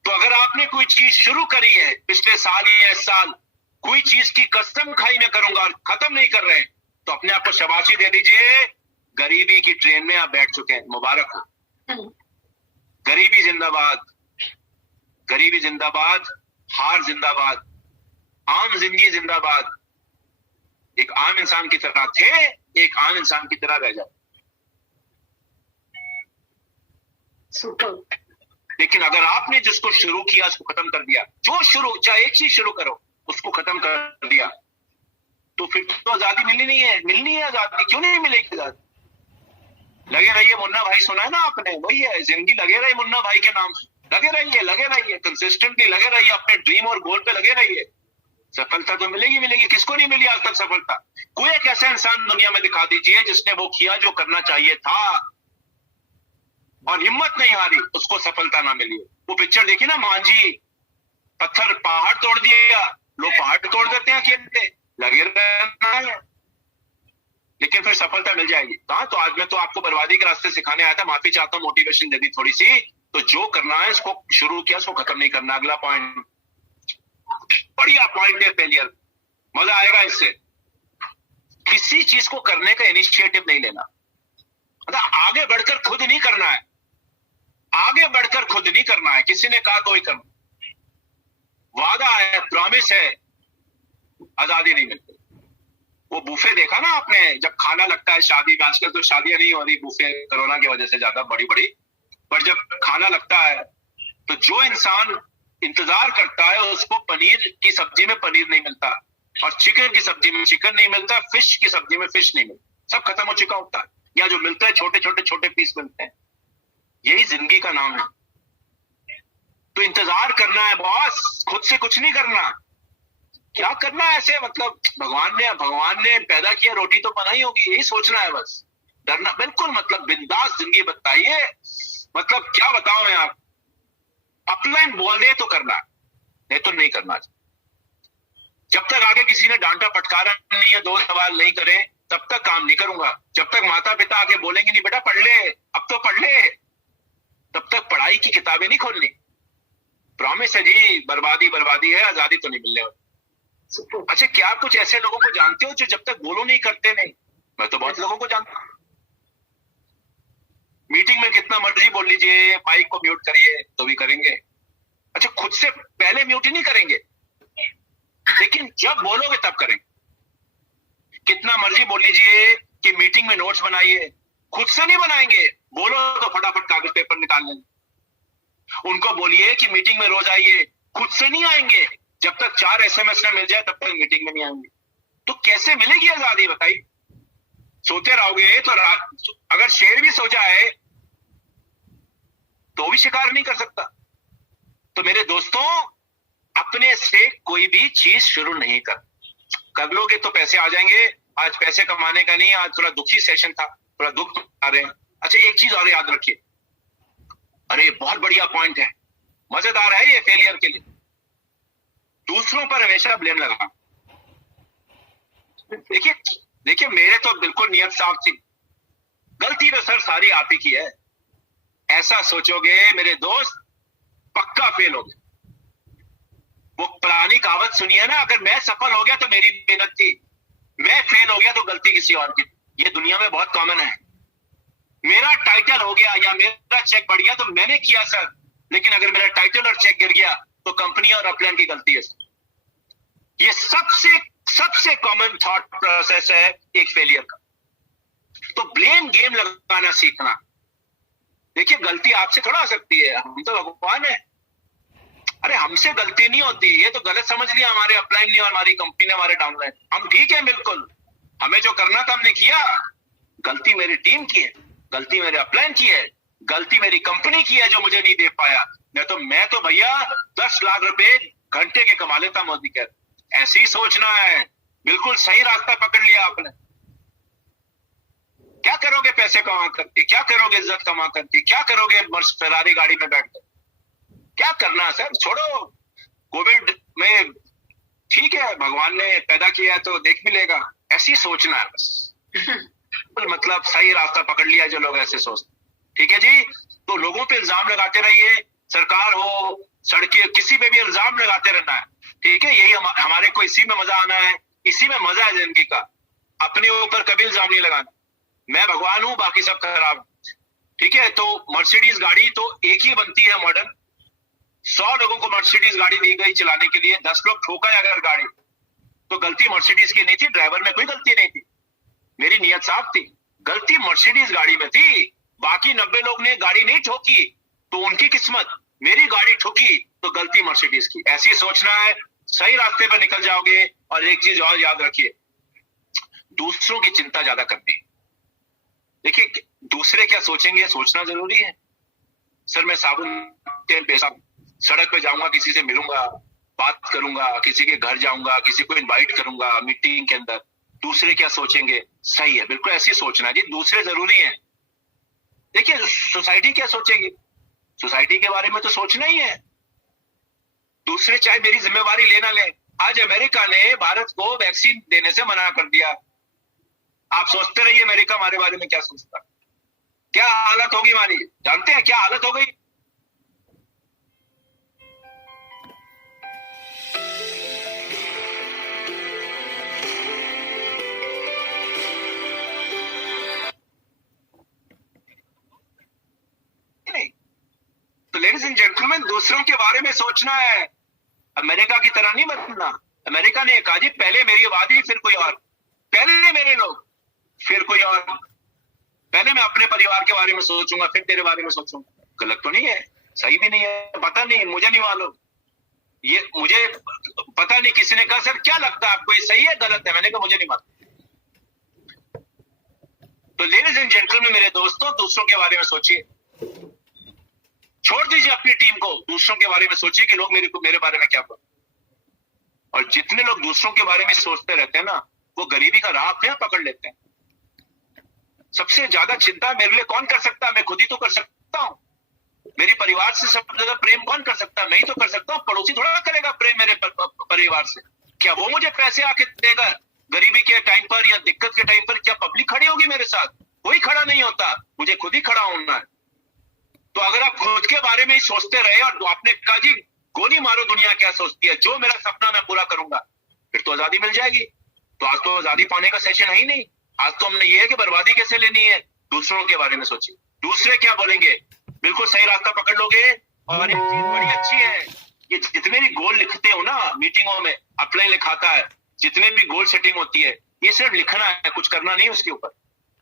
तो अगर आपने कोई चीज शुरू करी है पिछले साल या इस साल, कोई चीज की कसम खाई मैं करूंगा और खत्म नहीं कर रहे हैं, तो अपने आप को शाबाशी दे दीजिए। गरीबी की ट्रेन में आप बैठ चुके हैं, मुबारक हो। गरीबी जिंदाबाद, गरीबी जिंदाबाद, हार जिंदाबाद, आम जिंदगी जिंदाबाद। एक आम इंसान की तरह थे, एक आम इंसान की तरह रह जाओ। सुपर। लेकिन अगर आपने जिसको शुरू किया उसको खत्म कर दिया, जो शुरू चाहे एक चीज शुरू करो उसको खत्म कर दिया, तो फिर तो आजादी मिलनी है आजादी। क्यों नहीं मिलेगी आजादी? लगे रहिए मुन्ना भाई, सुना है ना आपने, वही है जिंदगी। लगे रहिए मुन्ना भाई के नाम, लगे रहिए कंसिस्टेंटली लगे रहिए, अपने ड्रीम और गोल पे लगे रहिए। सफलता तो मिलेगी। किसको नहीं मिली आज तक सफलता? कोई एक ऐसा इंसान दुनिया में दिखा दीजिए जिसने वो किया जो करना चाहिए था और हिम्मत नहीं हारी, उसको सफलता ना मिली। वो पिक्चर देखी ना, मांझी, पत्थर पहाड़ तोड़ दिया। लोग पहाड़ तोड़ देते हैं अकेले, लगे रहना है, लेकिन फिर सफलता मिल जाएगी कहां? तो आज मैं तो आपको बर्बादी के रास्ते सिखाने आया था, माफी चाहता हूं, मोटिवेशन दे दी थोड़ी सी। तो जो करना है इसको शुरू किया, इसको खत्म नहीं करना। अगला पॉइंट, बढ़िया पॉइंट है फेलियर, मजा आएगा इससे। किसी चीज को करने का इनिशिएटिव नहीं लेना, मतलब आगे बढ़कर खुद नहीं करना है, आगे बढ़कर खुद नहीं करना है। किसी ने कहा कोई करना, वादा है, प्रॉमिस है, आजादी नहीं मिलती। वो बूफे देखा ना आपने, जब खाना लगता है शादी में, आजकल तो शादियां नहीं हो रही बूफे, कोरोना की वजह से ज्यादा बड़ी बड़ी, पर जब खाना लगता है तो जो इंसान इंतजार करता है उसको पनीर की सब्जी में पनीर नहीं मिलता, और चिकन की सब्जी में चिकन नहीं मिलता, फिश की सब्जी में फिश नहीं मिलता, सब खत्म हो चुका होता है। या जो मिलता है छोटे पीस मिलते हैं। यही जिंदगी का नाम है। तो इंतजार करना है बॉस, खुद से कुछ नहीं करना। क्या करना है ऐसे, मतलब भगवान ने पैदा किया, रोटी तो बनाई होगी, यही सोचना है बस। डरना बिल्कुल, मतलब बिंदास जिंदगी बताइए। मतलब क्या बताऊं मैं, आप अपलाइन बोल दे तो करना, नहीं तो नहीं करना। जब तक आगे किसी ने डांटा फटकारा नहीं है, दो सवाल नहीं करे, तब तक काम नहीं करूंगा। जब तक माता पिता आके बोलेंगे नहीं बेटा पढ़ ले, अब तो पढ़ ले, तब तक पढ़ाई की किताबें नहीं खोलनी। प्रॉमिस है जी, बर्बादी है, आजादी तो नहीं मिलने वाली। अच्छा, क्या आप कुछ ऐसे लोगों को जानते हो जो जब तक बोलो नहीं करते नहीं? मैं तो बहुत लोगों को जानता हूं। मीटिंग में कितना मर्जी बोल लीजिए, माइक को म्यूट करिए तो भी करेंगे। अच्छा, खुद से पहले म्यूट ही नहीं करेंगे, लेकिन जब बोलोगे तब करेंगे। कितना मर्जी बोल लीजिए कि मीटिंग में नोट्स बनाइए, खुद से नहीं बनाएंगे, बोलो तो फटाफट कागज पेपर निकाल लेंगे। उनको बोलिए कि मीटिंग में रोज आइए, खुद से नहीं आएंगे। जब तक 4 SMS में मिल जाए तब तक मीटिंग में नहीं आएंगे। तो कैसे मिलेगी आजादी बताइए? सोते रहोगे तो अगर शेर भी सो जाए तो भी शिकार नहीं कर सकता। तो मेरे दोस्तों, अपने से कोई भी चीज शुरू नहीं कर लोगे तो पैसे आ जाएंगे। आज पैसे कमाने का नहीं, आज थोड़ा दुखी सेशन था, थोड़ा दुख आ रहे हैं। अच्छा, एक चीज और याद रखिए, अरे बहुत बढ़िया पॉइंट है, मजेदार है ये फेलियर के लिए। दूसरों पर हमेशा ब्लेम लगा। देखिए मेरे तो बिल्कुल नियत साफ थी, गलती तो सर सारी आप ही की है। ऐसा सोचोगे मेरे दोस्त, पक्का फेल हो गए। वो पुरानी कहावत सुनी है ना, अगर मैं सफल हो गया तो मेरी मेहनत थी, मैं फेल हो गया तो गलती किसी और की। ये दुनिया में बहुत कॉमन है। मेरा टाइटल हो गया या मेरा चेक बढ़ गया तो मैंने किया सर, लेकिन अगर मेरा टाइटल और चेक गिर गया तो कंपनी और अपलाइन की गलती है सर। ये सबसे कॉमन थॉट प्रोसेस है एक फेलियर का। तो ब्लेम गेम लगाना सीखना। देखिए, गलती आपसे थोड़ा हो सकती है, हम तो भगवान है। अरे हमसे गलती नहीं होती, ये तो गलत समझ लिया हमारे अपलाइन ने और हमारी कंपनी ने, हमारे डाउनलाइन। हम ठीक है बिल्कुल, हमें जो करना था हमने किया। गलती मेरी टीम की है, गलती मेरे अपलाइन की है, गलती मेरी कंपनी की है जो मुझे नहीं दे पाया। मैं तो भैया 10 लाख रुपए घंटे के कमा लेता मोदी कह। ऐसे ही सोचना है। बिल्कुल सही रास्ता पकड़ लिया आपने। क्या करोगे पैसे कमा करके, क्या करोगे इज्जत कमा करके, क्या करोगे फरारी गाड़ी में बैठकर? क्या करना सर, छोड़ो। कोविड में ठीक है, भगवान ने पैदा किया है तो देख भी लेगा, ऐसी सोचना है बस। मतलब सही रास्ता पकड़ लिया जो लोग ऐसे सोचते। ठीक है जी। तो लोगों पे इल्जाम लगाते रहिए, सरकार हो, सड़कें, किसी पे भी इल्जाम लगाते रहना है, ठीक है। यही हमारे को इसी में मजा आना है, इसी में मजा है जिंदगी का। अपने ऊपर कभी इल्जाम नहीं लगाना, मैं भगवान हूं, बाकी सब खराब, ठीक है। तो मर्सिडीज गाड़ी तो एक ही बनती है मॉडल, 100 लोगों को मर्सिडीज गाड़ी दी गई चलाने के लिए, 10 लोग ठोका है अगर गाड़ी, तो गलती मर्सिडीज की नहीं थी, ड्राइवर में कोई गलती नहीं थी, मेरी नियत साफ थी। गलती मर्सिडीज गाड़ी में थी, बाकी 90 लोग ने गाड़ी नहीं ठोकी तो उनकी किस्मत, मेरी गाड़ी ठोकी तो गलती मर्सिडीज की। ऐसी सोचना है, सही रास्ते पर निकल जाओगे। और एक चीज और याद रखिए, दूसरों की चिंता ज्यादा करनी। देखिए दूसरे क्या सोचेंगे सोचना जरूरी है। सर मैं साबुन तेल पैसा सड़क पे जाऊंगा, किसी से मिलूंगा, बात करूंगा, किसी के घर जाऊंगा, किसी को इनवाइट करूंगा मीटिंग के अंदर, दूसरे क्या सोचेंगे, सही है, बिल्कुल ऐसी सोचना जी। दूसरे जरूरी है। देखिए सोसाइटी क्या सोचेगी, सोसाइटी के बारे में तो सोचना ही है। दूसरे चाहे मेरी जिम्मेवारी लेना ले। आज अमेरिका ने भारत को वैक्सीन देने से मना कर दिया। आप सोचते रहिए अमेरिका हमारे बारे में क्या सोचता, क्या हालत होगी हमारी, जानते हैं क्या हालत हो गई। तो लेडीज एंड जेंटलमैन, दूसरों के बारे में सोचना है, अमेरिका की तरह नहीं बनना। अमेरिका ने कहा जी पहले मेरी आबादी फिर कोई और, पहले मेरे लोग फिर कोई और, पहले मैं अपने परिवार के बारे में सोचूंगा फिर तेरे बारे में सोचूंगा। गलत तो नहीं है, सही भी नहीं है, पता नहीं, मुझे नहीं मालूम, ये मुझे पता नहीं। किसी ने कहा सर क्या लगता है आपको ये सही है गलत है, मैंने कहा मुझे नहीं मालूम। तो लेडीज एंड जेंटलमैन मेरे दोस्तों, दूसरों के बारे में सोचिए, छोड़ दीजिए अपनी टीम को, दूसरों के बारे में सोचिए कि लोग मेरे बारे में क्या बोल। और जितने लोग दूसरों के बारे में सोचते रहते हैं ना, वो गरीबी का राह अपने आप पकड़ लेते हैं। सबसे ज्यादा चिंता मेरे लिए कौन कर सकता है, मैं खुद ही तो कर सकता हूं। मेरे परिवार से सबसे ज्यादा प्रेम कौन कर सकता है, मैं ही तो कर सकता हूं। पड़ोसी थोड़ा करेगा प्रेम मेरे परिवार से, क्या वो मुझे पैसे आके देगा गरीबी के टाइम पर या दिक्कत के टाइम पर? क्या पब्लिक खड़ी होगी मेरे साथ? कोई खड़ा नहीं होता, मुझे खुद ही खड़ा होना है। तो अगर आप खुद के बारे में ही सोचते रहे और आपने कहा जी गोली मारो दुनिया क्या सोचती है, जो मेरा सपना मैं पूरा करूंगा, फिर तो आजादी मिल जाएगी। तो आज तो आजादी पाने का सेशन है ही नहीं, आज तो हमने ये है कि बर्बादी कैसे लेनी है। दूसरों के बारे में सोचिए, दूसरे क्या बोलेंगे, बिल्कुल सही रास्ता पकड़ लोगे। और एक चीज बड़ी अच्छी है, ये जितने भी गोल लिखते हो ना मीटिंगों में, अपलाइन लिखाता है, जितने भी गोल सेटिंग होती है, ये सिर्फ लिखना है, कुछ करना नहीं उसके ऊपर,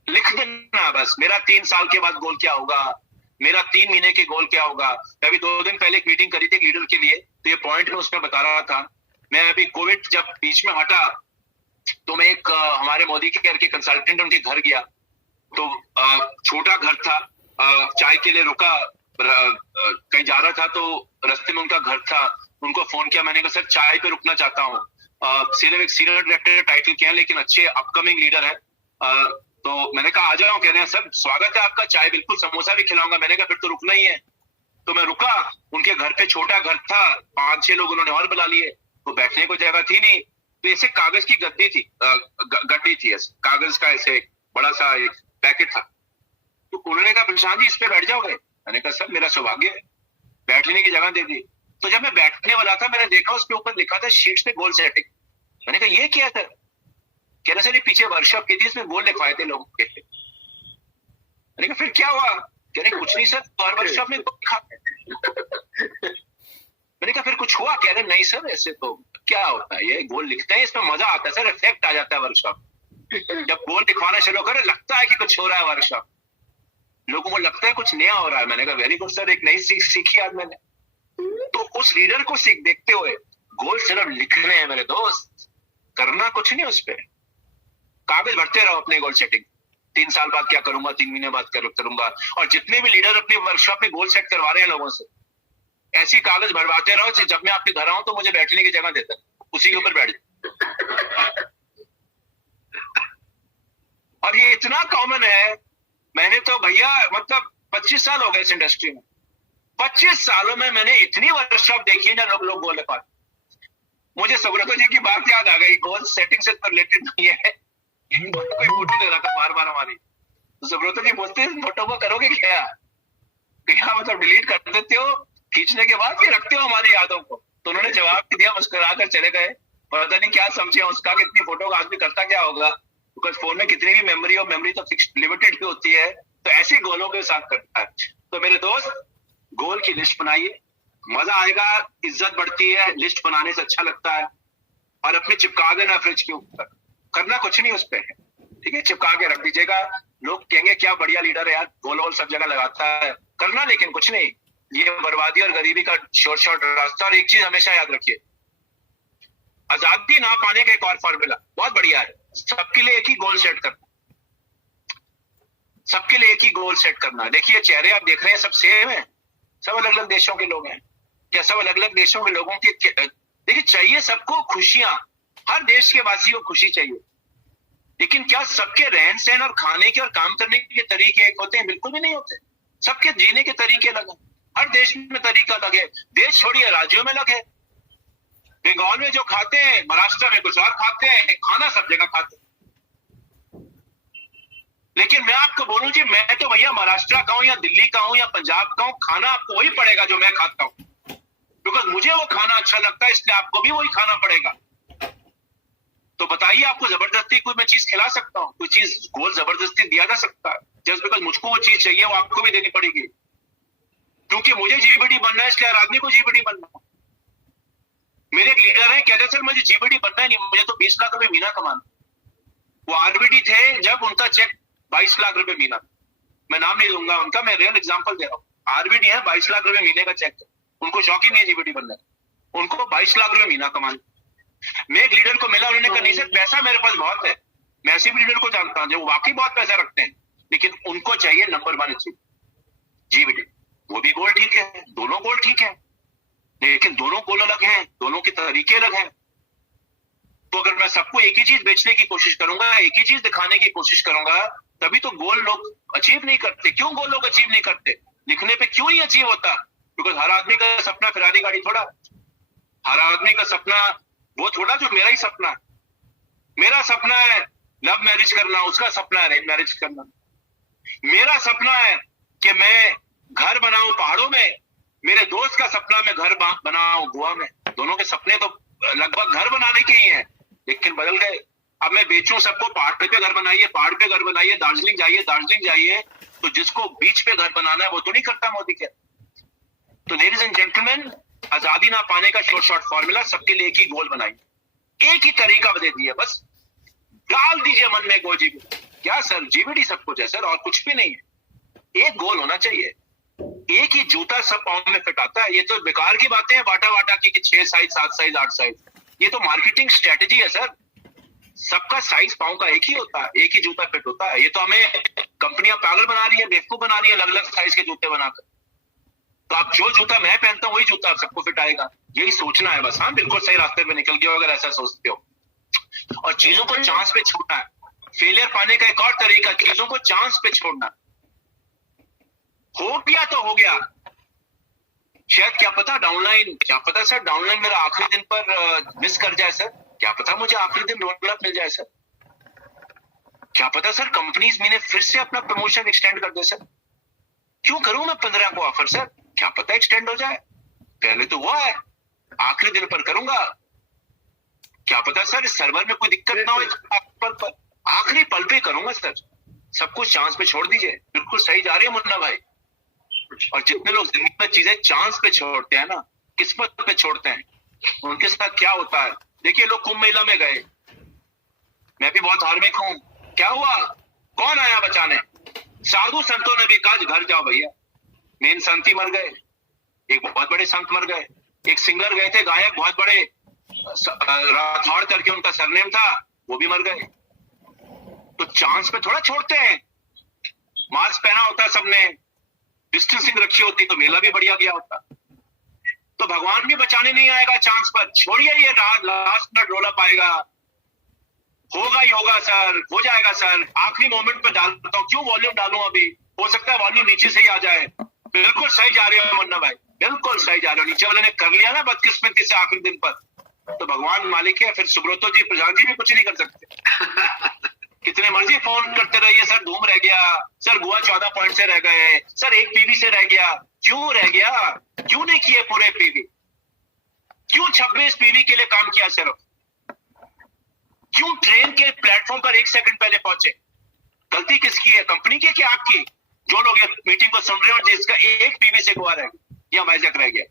लिख देना बस। मेरा 3 साल के बाद गोल क्या होगा, मेरा 3 महीने के गोल क्या होगा। मैं अभी 2 दिन पहले एक मीटिंग करी थी लीडर के लिए, तो ये पॉइंट में उसमें बता रहा था। मैं अभी कोविड जब बीच में हटा तो मैं एक हमारे मोदी के घर के कंसल्टेंट उनके घर गया, तो छोटा घर था, चाय के लिए रुका, कहीं जा रहा था तो रास्ते में उनका घर था, उनको फोन किया, मैंने कहा सर चाय पे रुकना चाहता हूँ। एक सीनियर डायरेक्टर टाइटल क्या है लेकिन अच्छे अपकमिंग लीडर है। तो मैंने कहा आ जाओ, कह रहे हैं सर स्वागत है आपका, चाय बिल्कुल, समोसा भी खिलाऊंगा। मैंने कहा फिर तो रुकना ही है। तो मैं रुका, उनके घर पे छोटा घर था, 5-6 लोग उन्होंने और बुला लिए, तो बैठने को जगह थी नहीं, तो ऐसे कागज की गद्दी थी, गड्डी थी ऐसे कागज का, ऐसे बड़ा सा एक पैकेट था। तो उन्होंने कहा प्रशांत जी इस पे बैठ जाओगे? मैंने कहा सर मेरा सौभाग्य है, बैठने की जगह दे दी। तो जब मैं बैठने वाला था मैंने देखा उसके ऊपर लिखा था शीट्स पे गोल सेटिंग। मैंने कहा ये क्या सर? कह रहे सर ये पीछे वर्कशॉप की थी, इसमें गोल लिखवाए थे लोगों के। मैंने कहा फिर क्या हुआ? कह रहे कुछ नहीं सर, और वर्कशॉप में मैंने कहा फिर कुछ हुआ? कह रहे नहीं सर ऐसे तो क्या होता है, ये गोल लिखते हैं इसमें मजा आता है सर, इफेक्ट आ जाता है वर्कशॉप। जब गोल लिखवाना शुरू करे लगता है कि कुछ हो रहा है वर्कशॉप, लोगों को लगता है कुछ नया हो रहा है। मैंने कहा वेरी गुड सर, एक नई सीखी आज मैंने। तो उस लीडर को देखते हुए गोल सिर्फ लिखने हैं मेरे दोस्त, करना कुछ नहीं उस पर। कागज भरते रहो अपने गोल सेटिंग, 3 साल बाद क्या करूंगा, 3 महीने बाद करूंगा। और जितने भी लीडर अपने वर्कशॉप में गोल सेट करवा रहे हैं लोगों से, ऐसी कागज भरवाते रहो, जब मैं आपके घर आऊं तो मुझे बैठने की जगह देता, उसी के ऊपर बैठ जाओ। और ये इतना कॉमन है, मैंने तो भैया मतलब 25 साल हो गए इस इंडस्ट्री में, 25 सालों में मैंने इतनी वर्कशॉप देखी है ना लोग गोल पाते। मुझे सुब्रतो जी की बात याद आ गई, गोल सेटिंग से तो रिलेटेड नहीं है, कोई फोटो ले रहा था बार बार हमारी, तो सुब्रतो जी बोलते हैं फोटो को करोगे क्या? क्या मतलब डिलीट कर देते हो खींचने के बाद, ये रखते हो हमारी यादों को? तो उन्होंने जवाब दिया, मुस्कुरा कर चले गए। पता नहीं क्या समझे उसका, कितनी फोटो का आदमी करता क्या होगा, बिकॉज फोन में कितनी भी मेमोरी और मेमोरी तो फिक्स लिमिटेड भी होती है, तो ऐसे गोलों के साथ करता है। तो मेरे दोस्त, गोल की लिस्ट बनाइए, मजा आएगा, इज्जत बढ़ती है, लिस्ट बनाने से अच्छा लगता है। और अपने चिपका देना फ्रिज के ऊपर, करना कुछ नहीं उस पर, ठीक है, चिपका के रख दीजिएगा। लोग कहेंगे क्या बढ़िया लीडर है यार, गोल वोल सब जगह लगाता है, करना लेकिन कुछ नहीं। ये बर्बादी और गरीबी का शॉर्ट शॉर्ट रास्ता। और एक चीज हमेशा याद रखिए, आजादी ना पाने का एक और फॉर्मूला बहुत बढ़िया है, सबके लिए एक ही गोल सेट करना, सबके लिए एक ही गोल सेट करना। देखिए चेहरे आप देख रहे हैं सब सेम है, सब अलग अलग देशों के लोग हैं, क्या सब अलग अलग देशों के लोगों की, देखिए चाहिए सबको खुशियां, हर देश के वासी को खुशी चाहिए, लेकिन क्या सबके रहन सहन और खाने के और काम करने के तरीके एक होते हैं? बिल्कुल भी नहीं होते। सबके जीने के तरीके अलग हैं, हर देश में तरीका अलग है, देश छोड़िए राज्यों में अलग है। बंगाल में जो खाते हैं, महाराष्ट्र में कुछ और खाते हैं, खाना सब जगह खाते हैं। लेकिन मैं आपको बोलूं जी, मैं तो भैया महाराष्ट्र का हूं या दिल्ली का हूं या पंजाब का हूं, खाना आपको वही पड़ेगा जो मैं खाता हूं, बिकॉज मुझे वो खाना अच्छा लगता है, इसलिए आपको भी वही खाना पड़ेगा। तो बताइए, आपको जबरदस्ती कोई मैं चीज खिला सकता हूँ? कोई चीज गोल जबरदस्ती दिया जा सकता है? जस्ट बिकॉज मुझको वो चीज चाहिए, वो आपको भी देनी पड़ेगी, क्योंकि मुझे जीबीडी बनना है, इसलिए हर आदमी को जीबीडी बनना है। मेरे एक लीडर है, कहते सर मुझे जीबीडी बनना है नहीं, मुझे तो 20 लाख रुपए महीना कमाना। वो आरबीडी थे जब उनका चेक 22 लाख रुपए महीना, मैं नाम नहीं लूंगा उनका, मैं रियल एग्जांपल दे रहा हूँ। आरबीडी है, 22 लाख रुपए महीने का चेक, उनको शौक ही नहीं है जीबीडी बनना, उनको 22 लाख रुपए महीना कमाना। मैं एक लीडर को मिला, उन्होंने कहा नहीं सर पैसा मेरे पास बहुत है। मैं ऐसे भी लीडर को जानता हूं जो वाकई बहुत पैसा रखते हैं, लेकिन उनको चाहिए नंबर 1 अचीव, जीबीडी। वो भी गोल ठीक है, दोनों गोल ठीक है, लेकिन दोनों गोल अलग हैं, दोनों के तरीके अलग हैं। तो अगर मैं सबको एक ही चीज बेचने की कोशिश करूंगा, एक ही चीज दिखाने की कोशिश करूंगा, तभी तो गोल लोग अचीव नहीं करते। क्यों गोल लोग अचीव नहीं करते? लिखने पे क्यों नहीं अचीव होता? बिकॉज हर आदमी का सपना फेरारी गाड़ी थोड़ा, हर आदमी का सपना वो थोड़ा जो मेरा ही सपना है। मेरा सपना है लव मैरिज करना, उसका सपना है अरेंज मैरिज करना। मेरा सपना है कि मैं घर बनाऊं पहाड़ों में, मेरे दोस्त का सपना मैं घर बनाऊं गोवा में। दोनों के सपने तो लगभग घर बनाने के ही हैं, लेकिन बदल गए। अब मैं बेचूं सबको पहाड़ पे घर बनाइए, पहाड़ पे घर बनाइए, दार्जिलिंग जाइए, दार्जिलिंग जाइए, तो जिसको बीच पे घर बनाना है वो तो नहीं करता मोदी के। तो लेडीज एंड जेंटलमैन, आजादी ना पाने का शॉर्ट शॉर्ट फॉर्मूला, सबके लिए एक ही गोल बनाइए, एक ही तरीका दे दिए, बस डाल दीजिए मन में गोल जीबीडी। क्या सर जीबीडी सब कुछ है सर? और कुछ भी नहीं है, एक गोल होना चाहिए। एक ही जूता सब पाँव में फिट आता है। ये तो बेकार की बातें हैं बाटा वाटा की, 6 साइज 7 साइज 8 साइज, ये तो मार्केटिंग स्ट्रेटेजी है सर। सबका साइज पाँव का एक ही होता है, एक ही जूता फिट होता है। ये तो हमें कंपनियां पागल बना रही है, बेवकूफ बना रही है, अलग अलग साइज के जूते बनाकर। तो आप जो जूता मैं पहनता हूं वही जूता आप सबको फिट आएगा, यही सोचना है बस। हाँ बिल्कुल सही रास्ते पे निकल गए हो अगर ऐसा सोचते हो। और चीजों को चांस पे छोड़ना है। फेलियर पाने का एक और तरीका, चीजों को चांस पे छोड़ना। हो गया तो हो गया, शायद क्या पता डाउनलाइन, क्या पता सर डाउनलाइन मेरा आखिरी दिन पर मिस कर जाए सर, क्या पता मुझे आखिरी दिन रोल अप मिल जाए सर, क्या पता सर कंपनीज मैंने फिर से अपना प्रमोशन एक्सटेंड कर दे सर। क्यों करूं मैं 15 को ऑफर सर? क्या पता एक्सटेंड हो जाए, पहले तो हुआ है, आखिरी दिन पर करूंगा। क्या पता सर सर्वर में कोई दिक्कत ना हो, आखिरी पल पे करूंगा सर। सब कुछ चांस पे छोड़ दीजिए। बिल्कुल सही जा रही है मुन्ना भाई। और जितने लोग जिंदगी में चीजें चांस पे छोड़ते हैं ना, किस्मत पे छोड़ते हैं, उनके साथ क्या होता है? देखिए लोग कुंभ मेला में गए, मैं भी बहुत धार्मिक हूं, क्या हुआ? कौन आया बचाने? साधु संतों ने भी कहा घर जाओ भैया। मेन संत ही मर गए, एक बहुत बड़े संत मर गए, एक सिंगर गए थे गायक बहुत बड़े, राठौड़ करके उनका सरनेम था, वो भी मर गए। तो चांस पे थोड़ा छोड़ते हैं। मास्क पहना होता सबने, डिस्टेंसिंग रखी होती तो मेला भी बढ़िया गया होता। तो भगवान भी बचाने नहीं आएगा चांस पर, छोड़िए ये लास्ट मिनट रोल अप आएगा, होगा ही होगा सर, हो जाएगा सर, आखिरी मोमेंट पे डालता हूँ, क्यों वॉल्यूम डालूं अभी, हो सकता है वॉल्यूम नीचे से ही आ जाए। बिल्कुल सही जा रहे हो मुन्ना भाई, बिल्कुल सही जा रहे हो। नीचे वाले ने कर लिया ना बदकिस्मती से आखिरी दिन पर, तो भगवान मालिक है, फिर सुब्रतो जी प्रधान जी भी कुछ नहीं कर सकते। कितने मर्जी फोन करते रहिए, सर धूम रह गया, सर गुआ 14 पॉइंट से रह गए, सर 1 पीवी से रह गया। क्यों रह गया? क्यों नहीं किए पूरे पीवी? क्यों 26 पीवी के लिए काम किया सिर्फ? क्यों ट्रेन के प्लेटफॉर्म पर 1 सेकंड पहले पहुंचे? गलती किसकी है, कंपनी की कि आपकी? जो लोग ये मीटिंग को सुन रहे हैं और जिसका 1 पीवी से गोवा रह गया या वाइजैक रह गया,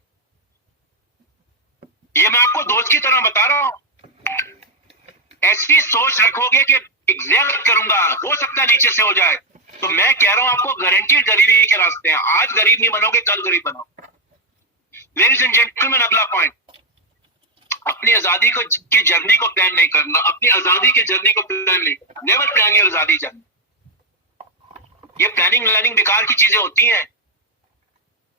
ये मैं आपको दोस्त की तरह बता रहा हूं। ऐसी सोच रखोगे कि एग्जैक्ट करूंगा, हो सकता है नीचे से हो जाए, तो मैं कह रहा हूं आपको गारंटीड गरीबी के रास्ते हैं। आज गरीब नहीं बनोगे, कल गरीब बनोगे। लेडीज एंड जेंटलमैन, अगला पॉइंट, अपनी आजादी को की जर्नी को प्लान नहीं करना, अपनी आजादी की जर्नी को प्लान नहीं करना। नेवर प्लान योर आजादी जर्नी। ये प्लानिंग व्लानिंग बेकार की चीजें होती हैं।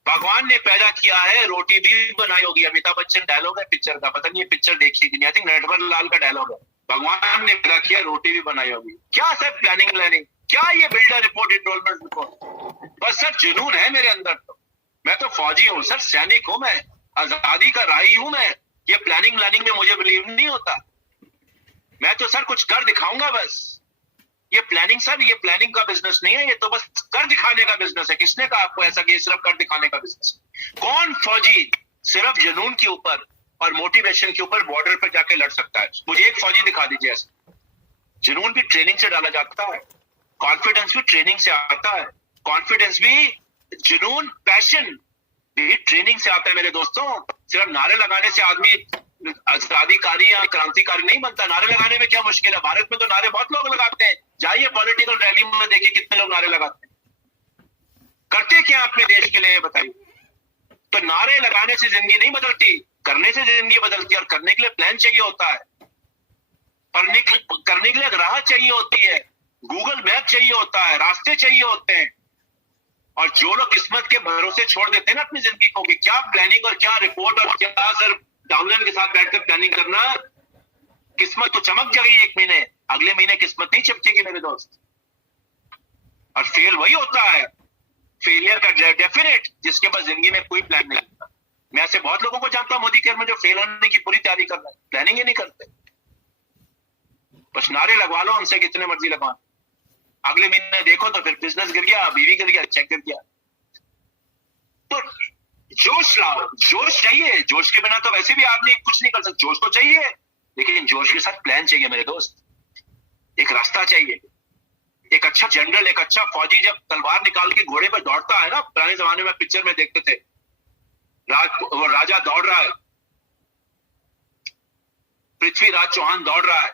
भगवान ने पैदा किया है, रोटी भी बनाई होगी। अमिताभ बच्चन डायलॉग है पिक्चर का, पता नहीं ये पिक्चर देखी कि नहीं, आई थिंक नटवर लाल का डायलॉग है। भगवान ने पैदा किया, रोटी भी बनाई होगी। क्या सर प्लानिंग व्लानिंग, क्या ये बिल्डर रिपोर्ट, इनरोलमेंट रिपोर्ट? बस सर जुनून है मेरे अंदर। तो मैं तो फौजी हूं सर, सैनिक हूं मैं, आजादी का राही हूं मैं। ये प्लानिंग व्लानिंग में मुझे बिलीव नहीं होता। मैं तो सर कुछ कर दिखाऊंगा बस। ये प्लानिंग सर, ये प्लानिंग का बिजनेस नहीं है, ये तो बस कर दिखाने का बिजनेस है। किसने कहा आपको ऐसा कि ये सिर्फ कर दिखाने का बिजनेस है? कौन फौजी सिर्फ जुनून के ऊपर और मोटिवेशन के ऊपर बॉर्डर पर जाके लड़ सकता है? मुझे एक फौजी दिखा दीजिए ऐसा। जुनून भी ट्रेनिंग से डाला जाता है, कॉन्फिडेंस भी ट्रेनिंग से आता है, कॉन्फिडेंस भी, जुनून, पैशन भी ट्रेनिंग से आता है मेरे दोस्तों। सिर्फ नारे लगाने से आदमी आजादीकारी या क्रांतिकारी नहीं बनता। नारे लगाने में क्या मुश्किल है? भारत में तो नारे बहुत लोग लगाते हैं। जाइए पॉलिटिकल रैली में देखिए कितने लोग नारे लगाते हैं। करते क्या अपने देश के लिए बताइए? तो नारे लगाने से जिंदगी नहीं बदलती, करने से जिंदगी बदलती है। और करने के लिए प्लान चाहिए होता है, करने के लिए राह चाहिए होती है, गूगल मैप चाहिए होता है, रास्ते चाहिए होते हैं। और जो लोग किस्मत के भरोसे छोड़ देते हैं ना अपनी जिंदगी को, कि क्या प्लानिंग और क्या रिपोर्ट और क्या सर डाउनलाइन के साथ बैठकर प्लानिंग करना, किस्मत तो चमक जाएगी 1 महीने, अगले महीने किस्मत नहीं चमकेगी मेरे दोस्त। और फेल वही होता है, फेलियर का डेफिनेट, जिसके पास जिंदगी में कोई प्लान नहीं होता। मैं ऐसे बहुत लोगों को जानता हूं मोदी केयर में जो फेल होने की पूरी तैयारी कर रहे हैं, प्लानिंग ही नहीं करते। बस नारे लगवा लो उनसे कितने मर्जी लगवा, अगले महीने देखो तो फिर बिजनेस गिर गया, बीवी गिर गया, चेक गिर गया। तो जोश लाओ, जोश चाहिए। जोश के बिना तो वैसे भी आदमी कुछ नहीं कर सकता। जोश तो चाहिए, लेकिन जोश के साथ प्लान चाहिए मेरे दोस्त। एक रास्ता चाहिए। एक अच्छा जनरल, एक अच्छा फौजी जब तलवार निकाल के घोड़े पर दौड़ता है ना, पुराने जमाने में पिक्चर में देखते थे, वो राजा दौड़ रहा है, पृथ्वीराज चौहान दौड़ रहा है,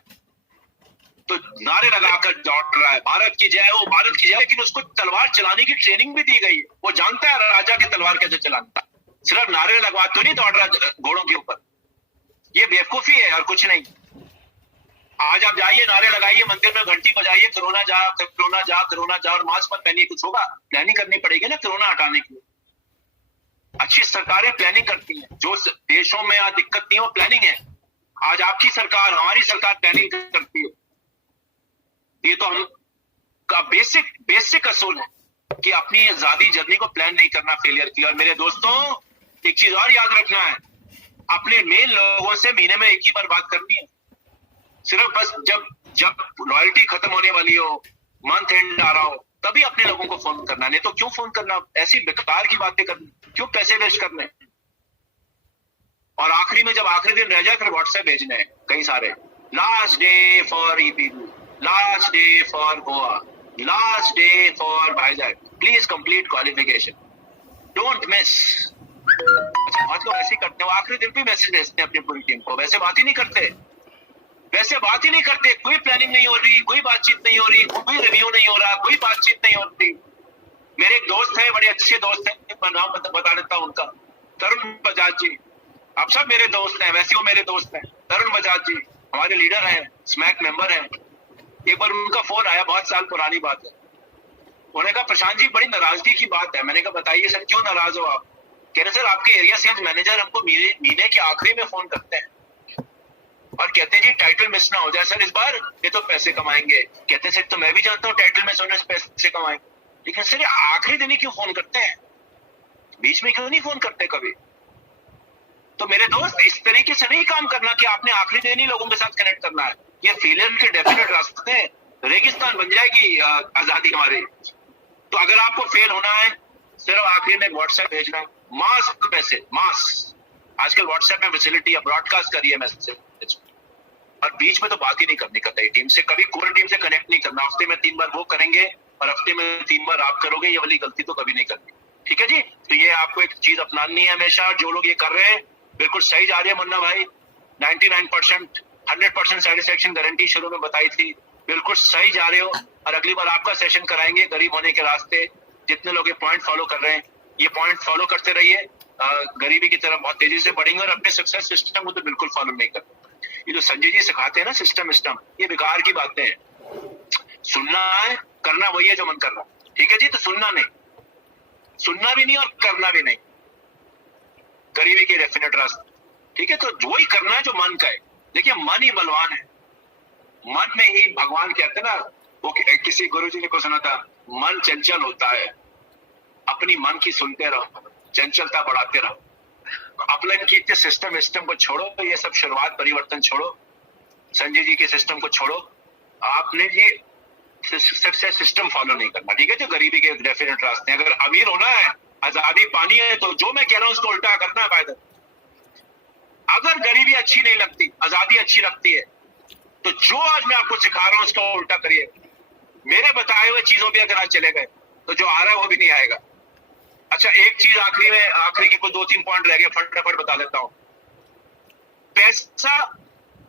तो नारे लगाकर दौड़ रहा है, भारत की जय हो, भारत की जय। लेकिन उसको तलवार चलाने की ट्रेनिंग भी दी गई है। वो जानता है राजा की तलवार कैसे चलाना। सिर्फ नारे लगवा तो नहीं दौड़ रहा घोड़ों के ऊपर। ये बेवकूफी है और कुछ नहीं। आज आप जाइए, नारे लगाइए, मंदिर में घंटी बजाइए, कोरोना जा, कोरोना जा, कोरोना जा, और मास्क मत पहनिए, कुछ होगा? प्लानिंग करनी पड़ेगी ना कोरोना हटाने के लिए। अच्छी सरकारें प्लानिंग करती हैं। जो देशों में आज दिक्कत नहीं, वो प्लानिंग है। आज आपकी सरकार, हमारी सरकार प्लानिंग करती है। ये तो हम का बेसिक असूल है कि अपनी आजादी जर्नी को प्लान नहीं करना फेलियर की। और मेरे दोस्तों, एक चीज और याद रखना है, अपने मेन लोगों से महीने में एक ही बार बात करनी है। सिर्फ बस जब लॉयल्टी खत्म होने वाली हो, मंथ एंड आ रहा हो, तभी अपने लोगों को फोन करना। नहीं तो क्यों फोन करना, ऐसी बेकार की बातें करनी, क्यों पैसे वेस्ट करने। और आखिरी में जब आखिरी दिन रह जाए, फिर व्हाट्सएप भेजने हैं कई सारे, last day for EPU, last day for Goa, last day for Vizag, please complete qualification, don't miss. अच्छा, बहुत लोग ऐसे करते हैं, आखिरी दिन भी मैसेज भेजते हैं अपनी पूरी टीम को, वैसे बात ही नहीं करते, वैसे बात ही नहीं करते। कोई प्लानिंग नहीं हो रही, कोई बातचीत नहीं हो रही, कोई रिव्यू नहीं हो रहा, कोई बातचीत नहीं हो रही। मेरे एक दोस्त है, बड़े अच्छे दोस्त हैं, मैं नाम बता देता हूं उनका, तरुण बजाज जी। आप सब मेरे दोस्त हैं, वैसे वो मेरे दोस्त हैं। तरुण बजाज जी हमारे लीडर हैं, स्मैक मेंबर हैं। एक बार उनका फोन आया, बहुत साल पुरानी बात है। उन्होंने कहा, प्रशांत जी बड़ी नाराजगी की बात है। मैंने कहा, बताइए सर, क्यों नाराज हो आप? कह रहे सर, आपके एरिया सेल्स मैनेजर हमको महीने के आखिरी में फोन करते हैं और कहते हैं जी टाइटल मिस ना हो जाए सर इस बार, ये तो पैसे कमाएंगे। कहते हैं सर, तो मैं भी जानता हूँ टाइटल मिस होने से पैसे कमाएंगे, लेकिन सर आखिरी दिन ही क्यों फोन करते हैं, बीच में क्यों नहीं फोन करते कभी? तो मेरे दोस्त, इस तरीके से नहीं काम करना कि आपने आखिरी दिन ही लोगों के साथ कनेक्ट करना है। ये फेलियर के डेफिनेट रास्ते हैं। रेगिस्तान बन जाएगी आजादी हमारी। तो अगर आपको फेल होना है, सिर्फ आखिरी में व्हाट्सएप भेजना है, मास मैसेज, मास। आजकल व्हाट्सएप में फैसिलिटी है, ब्रॉडकास्ट करिए मैसेज, और बीच में तो बात ही नहीं करनी कतई टीम से, कभी कोर टीम से कनेक्ट नहीं करना। हफ्ते में 3 बार वो करेंगे और हफ्ते में 3 बार आप करोगे, ये वाली गलती तो कभी नहीं करनी, ठीक है जी। तो ये आपको एक चीज अपनानी है हमेशा। जो लोग ये कर रहे हैं बिल्कुल सही जा रही है मुन्ना भाई, 99% 100% सेटिस्फेक्शन गारंटी शुरू में बताई थी, बिल्कुल सही जा रहे हो। और अगली बार आपका सेशन कराएंगे गरीब होने के रास्ते। जितने लोग ये पॉइंट फॉलो कर रहे हैं, ये पॉइंट फॉलो करते रहिए, गरीबी की तरफ बहुत तेजी से बढ़ेंगे। और अपने सक्सेस सिस्टम को तो बिल्कुल फॉलो नहीं करते। ये जो संजय जी सिखाते हैं ना सिस्टम, ये बेकार की बातें हैं। सुनना है, करना वही है जो मन कर रहा है, ठीक है जी। तो सुनना नहीं, सुनना भी नहीं और करना भी नहीं, गरीबी के डेफिनेट रास्ते, ठीक है। तो वही करना है जो मन का है। देखिए मन ही बलवान है, मन में ही भगवान कहते हैं ना, वो किसी गुरुजी ने को सुना था, मन चंचल होता है, अपनी मन की सुनते रहो, चंचलता बढ़ाते रहो। अपने इनकी सिस्टम को छोड़ो, ये सब शुरुआत परिवर्तन छोड़ो, संजय जी के सिस्टम को छोड़ो, आपने जी सक्सेस सिस्टम फॉलो नहीं करना, ठीक है। जो गरीबी के डेफिनेट रास्ते हैं, अगर अमीर होना है, आजादी पानी है, तो जो मैं कह रहा हूं उसको उल्टा करना है फायदा। अगर गरीबी अच्छी नहीं लगती, आजादी अच्छी लगती है, तो जो आज मैं आपको सिखा रहा हूं उसको उल्टा करिए। मेरे बताए हुए चीजों पे अगर आज चले गए तो जो आ रहा है वो भी नहीं आएगा। अच्छा, एक चीज आखिरी के कोई 2-3 पॉइंट रह गए, फटाफट बता देता हूं। पैसा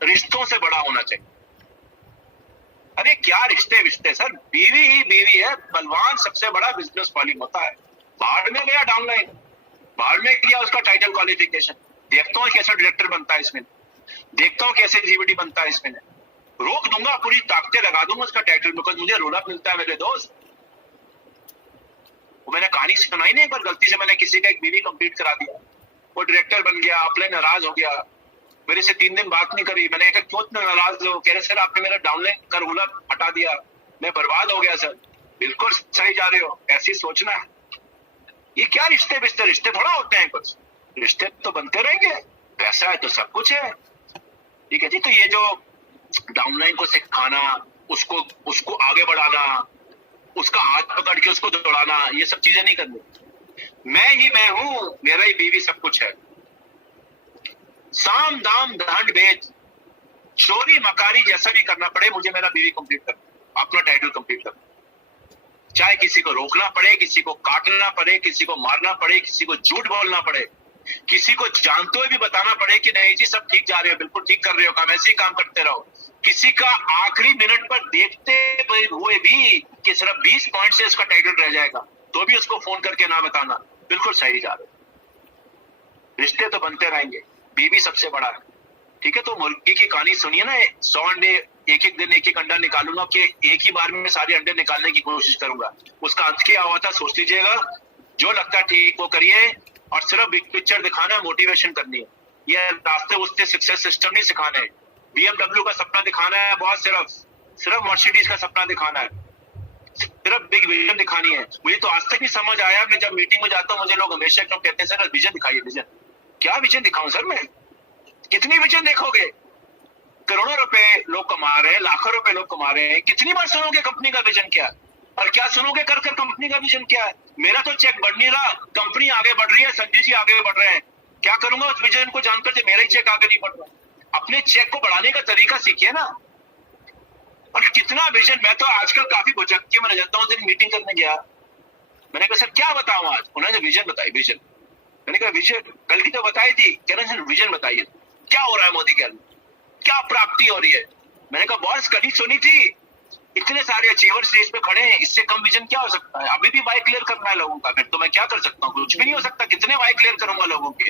रिश्तों से बड़ा होना चाहिए। अरे क्या रिश्ते विश्ते सर, बीवी ही बीवी है, बलवान सबसे बड़ा बिजनेस वाल्यूम होता है। बाहर में गया डाउनलाइन, बाहर में किया उसका टाइटल क्वालिफिकेशन, देखता हूँ कैसा डायरेक्टर बनता है इसमें, देखता हूँ कैसे जीवीडी बनता है इसमें, रोक दूंगा, पूरी ताकतें लगा दूंगा उसका टाइटल, बिकॉज मुझे रोल अप मिलता है मेरे दोस्त। वो मैंने कहानी सुनाई नहीं, एक बार गलती से मैंने किसी का एक बीवी कंप्लीट करा दिया, वो डायरेक्टर बन गया, अपने नाराज हो गया, मेरे से 3 दिन बात नहीं करी। मैंने कहा क्यों इतना नाराज हो? कह रहे सर आपने मेरा डाउनलाइन का रोल अप हटा दिया, मैं बर्बाद हो गया सर। बिल्कुल सही जा रहे हो, ऐसी सोचना है। ये क्या रिश्ते बिस्ते, रिश्ते थोड़ा होते हैं कुछ, रिश्ते तो बनते रहेंगे, पैसा है तो सब कुछ है, ठीक है जी। तो ये जो डाउनलाइन को सिखाना, उसको आगे बढ़ाना, उसका हाथ पकड़ के उसको दौड़ाना, ये सब चीजें नहीं करनी। मैं हूं, मेरा ही बीवी सब कुछ है। साम दाम दंड भेद, चोरी मकारी जैसा भी करना पड़े, मुझे मेरा बीवी कंप्लीट करना, अपना टाइटल कंप्लीट करना। चाहे किसी को रोकना पड़े, किसी को काटना पड़े, किसी को मारना पड़े, किसी को झूठ बोलना पड़े, किसी को जानते हुए भी बताना पड़े कि नहीं जी सब ठीक जा रहे हो, बिल्कुल ठीक कर रहे हो काम, ऐसे ही काम करते रहो। किसी का आखिरी मिनट पर देखते हुए भी कि सिर्फ 20 पॉइंट से इसका टाइटल रह जाएगा, तो भी उसको फोन करके ना बताना, बिल्कुल सही जा रहे हो। रिश्ते तो बनते रहेंगे, बीवी सबसे बड़ा है, ठीक है। तो मुर्गी की कहानी सुनिए ना, 100 अंडे एक दिन एक अंडा निकालूंगा कि एक ही बार में सारे अंडे निकालने की कोशिश करूंगा, उसका अंत क्या हुआ था सोच लीजिएगा। जो लगता है ठीक वो करिए, और सिर्फ बिग पिक्चर दिखाना है, मोटिवेशन करनी है, ये रास्ते उससे सक्सेस सिस्टम नहीं सिखाने हैं। BMW का सपना दिखाना है बहुत, सिर्फ मर्सिडीज का सपना दिखाना है, सिर्फ बिग विजन दिखानी है। मुझे तो आज तक नहीं समझ आया, मैं जब मीटिंग में जाता हूँ मुझे लोग हमेशा क्यों कहते हैं सर विजन दिखाइए, विजन क्या विजन दिखाऊं सर मैं? कितनी विजन देखोगे? करोड़ों रुपए लोग कमा रहे हैं, लाखों रुपए लोग कमा रहे हैं, कितनी बार सुनोगे कंपनी का विजन क्या है? और क्या सुनोगे कर कंपनी का विजन क्या है? मेरा तो चेक बढ़ नहीं रहा, कंपनी आगे बढ़ रही है, संजय जी आगे बढ़ रहे हैं, क्या करूंगा उस विजन को जानकर जब मेरा ही चेक आगे नहीं बढ़ रहा? अपने चेक को बढ़ाने का तरीका सीखिए ना। और कितना विजन, मैं तो आजकल काफी भुचक के मैं जाता हूँ, दिन मीटिंग करने गया, मैंने कहा सर क्या बताऊं आज? उन्होंने विजन बताई, विजन। मैंने कहा विजन कल की तो बताई थी, कह रहे सर विजन बताइए, क्या हो रहा है मोदी के अंदर, क्या प्राप्ति हो रही है? मैंने कहा बॉस कल ही सुनी थी, इतने सारे अचीवर स्टेज पे खड़े हैं, इससे कम विजन क्या हो सकता है? अभी भी वाई क्लियर करना है लोगों का, फिर तो मैं क्या कर सकता हूँ? कुछ भी नहीं हो सकता, कितने वाई क्लियर करूंगा लोगों के?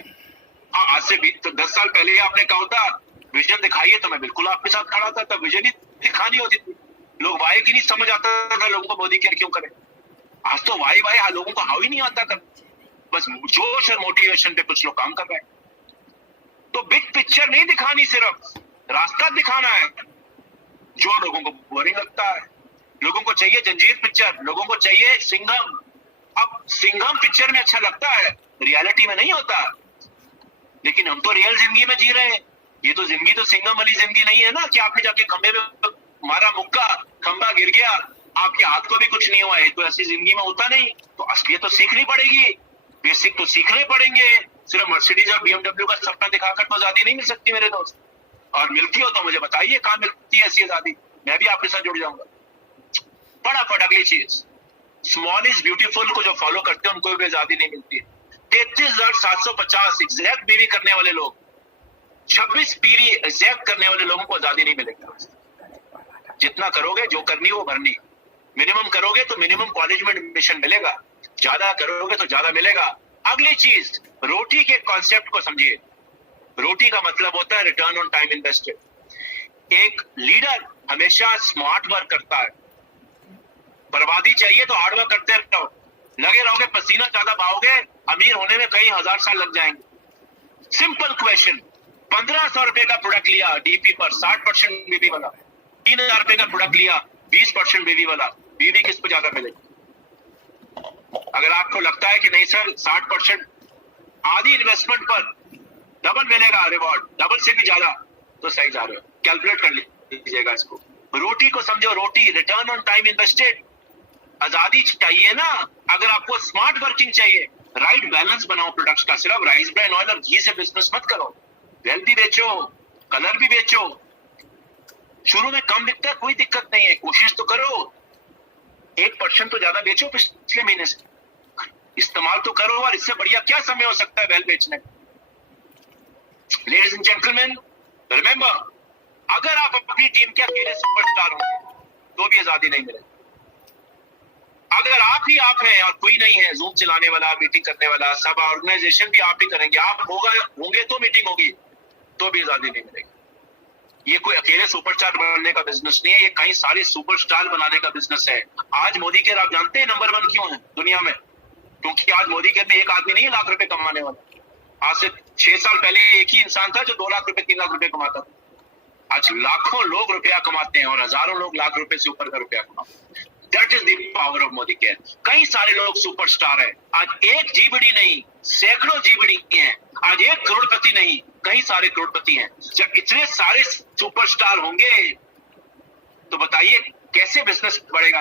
हाँ, आज से 10 साल पहले आपने कहा था विजन दिखाइए, तो मैं बिल्कुल आपके साथ खड़ा था, तब विजन ही दिखानी होती थी। लोग वाई की नहीं समझ आता था लोगों को मोदी केयर क्यों करे। आज तो वाई लोगों को हाउ ही नहीं आता था, बस जोश और मोटिवेशन पे कुछ लोग काम कर रहे हैं। तो बिग पिक्चर नहीं दिखानी, सिर्फ रास्ता दिखाना है। जो लोगों को बोरिंग लगता है, लोगों को चाहिए जंजीर पिक्चर, लोगों को चाहिए सिंघम। अब सिंघम पिक्चर में अच्छा लगता है, रियलिटी में नहीं होता। लेकिन हम तो रियल जिंदगी में जी रहे हैं, ये तो जिंदगी तो सिंघम वाली जिंदगी नहीं है ना कि आपने जाके खंबे में मारा मुक्का खंबा गिर गया, आपके हाथ को भी कुछ नहीं हुआ है, तो ऐसी जिंदगी में होता नहीं। तो असलियत तो सीखनी पड़ेगी, बेसिक तो सीखने पड़ेंगे। सिर्फ मर्सिडीज और बीएमडब्ल्यू का सपना दिखाकर तो आजादी नहीं मिल सकती मेरे दोस्त। और मिलती हो तो मुझे बताइए कहाँ मिलती है ऐसी आजादी, मैं भी आपके साथ जुड़ जाऊंगा। फटाफट अगली चीज, स्मॉल इज ब्यूटीफुल को जो फॉलो करते हैं उनको भी आजादी नहीं मिलती है। 33,750 एग्जैक्ट बीवी करने वाले लोग, 26 पीढ़ी एग्जैक्ट करने वाले लोगों को आजादी नहीं मिलेगी। जितना करोगे, जो करनी वो भरनी, मिनिमम करोगे तो मिनिमम कॉलेज में एडमिशन मिलेगा, ज्यादा करोगे तो ज्यादा मिलेगा। अगली चीज, रोटी के कॉन्सेप्ट को समझिए। रोटी का मतलब होता है रिटर्न ऑन टाइम इन्वेस्टेड। एक लीडर हमेशा स्मार्ट वर्क करता है। बर्बादी चाहिए तो हार्ड वर्क करते रहो, लगे रहोगे, पसीना ज्यादा बहाओगे, अमीर होने में कई हजार साल लग जाएंगे। सिंपल क्वेश्चन, 1500 रुपए का प्रोडक्ट लिया डीपी पर 60% बीवी वाला, 3000 रुपए का प्रोडक्ट लिया 20% बीवी वाला, बीवी किस पे ज्यादा मिलेगी? अगर आपको लगता है कि नहीं सर 60% आधी इन्वेस्टमेंट पर डबल मिलेगा रिवॉर्ड, डबल से भी ज्यादा, तो सही जा रहे हो, कैलकुलेट कर लीजिएगा इसको। रोटी को समझो, रोटी रिटर्न ऑन टाइम इन्वेस्टेड। आजादी चाहिए ना, अगर आपको स्मार्ट वर्किंग चाहिए, राइट बैलेंस बनाओ प्रोडक्ट्स का। सिर्फ राइस ब्रान ऑयल और घी से बिजनेस मत करो, वेल भी बेचो, कलर भी बेचो। शुरू में कम बिकता है, कोई दिक्कत नहीं है, कोशिश तो करो, 1% तो ज्यादा बेचो पिछले महीने से, इस्तेमाल तो करो। और इससे बढ़िया क्या समय हो सकता है वेल बेचने का? लेडीज एंड जेंटलमैन, रिमेंबर, अगर आप अपनी टीम के अकेले सुपरस्टार होंगे तो भी आजादी नहीं मिलेगी। अगर आप ही आप हैं और कोई नहीं है, जूम चलाने वाला, मीटिंग करने वाला, सब ऑर्गेनाइजेशन भी आप ही करेंगे, आप होंगे तो मीटिंग होगी, तो भी आजादी नहीं मिलेगी। ये कोई अकेले सुपरस्टार बनने का बिजनेस नहीं है, ये कई सारे सुपरस्टार बनाने का बिजनेस है। आज मोदी केयर आप जानते हैं नंबर 1 क्यों है दुनिया में? क्योंकि आज मोदी केयर में एक आदमी नहीं है लाख रुपए कमाने वाला। आज से 6 साल पहले एक ही इंसान था जो 2 लाख रुपए 3 लाख रुपए कमाता था। आज लाखों लोग रुपया कमाते हैं और हजारों लोग लाख रुपए से ऊपर का रुपया कमाते हैं। That is the power of Modi care. कई सारे लोग सुपरस्टार हैं। आज एक जीबीडी नहीं, सैकड़ों जीबीडी हैं। आज एक करोड़पति नहीं, कई सारे करोड़पति हैं। जब इतने सारे सुपरस्टार होंगे तो बताइए कैसे बिजनेस बढ़ेगा?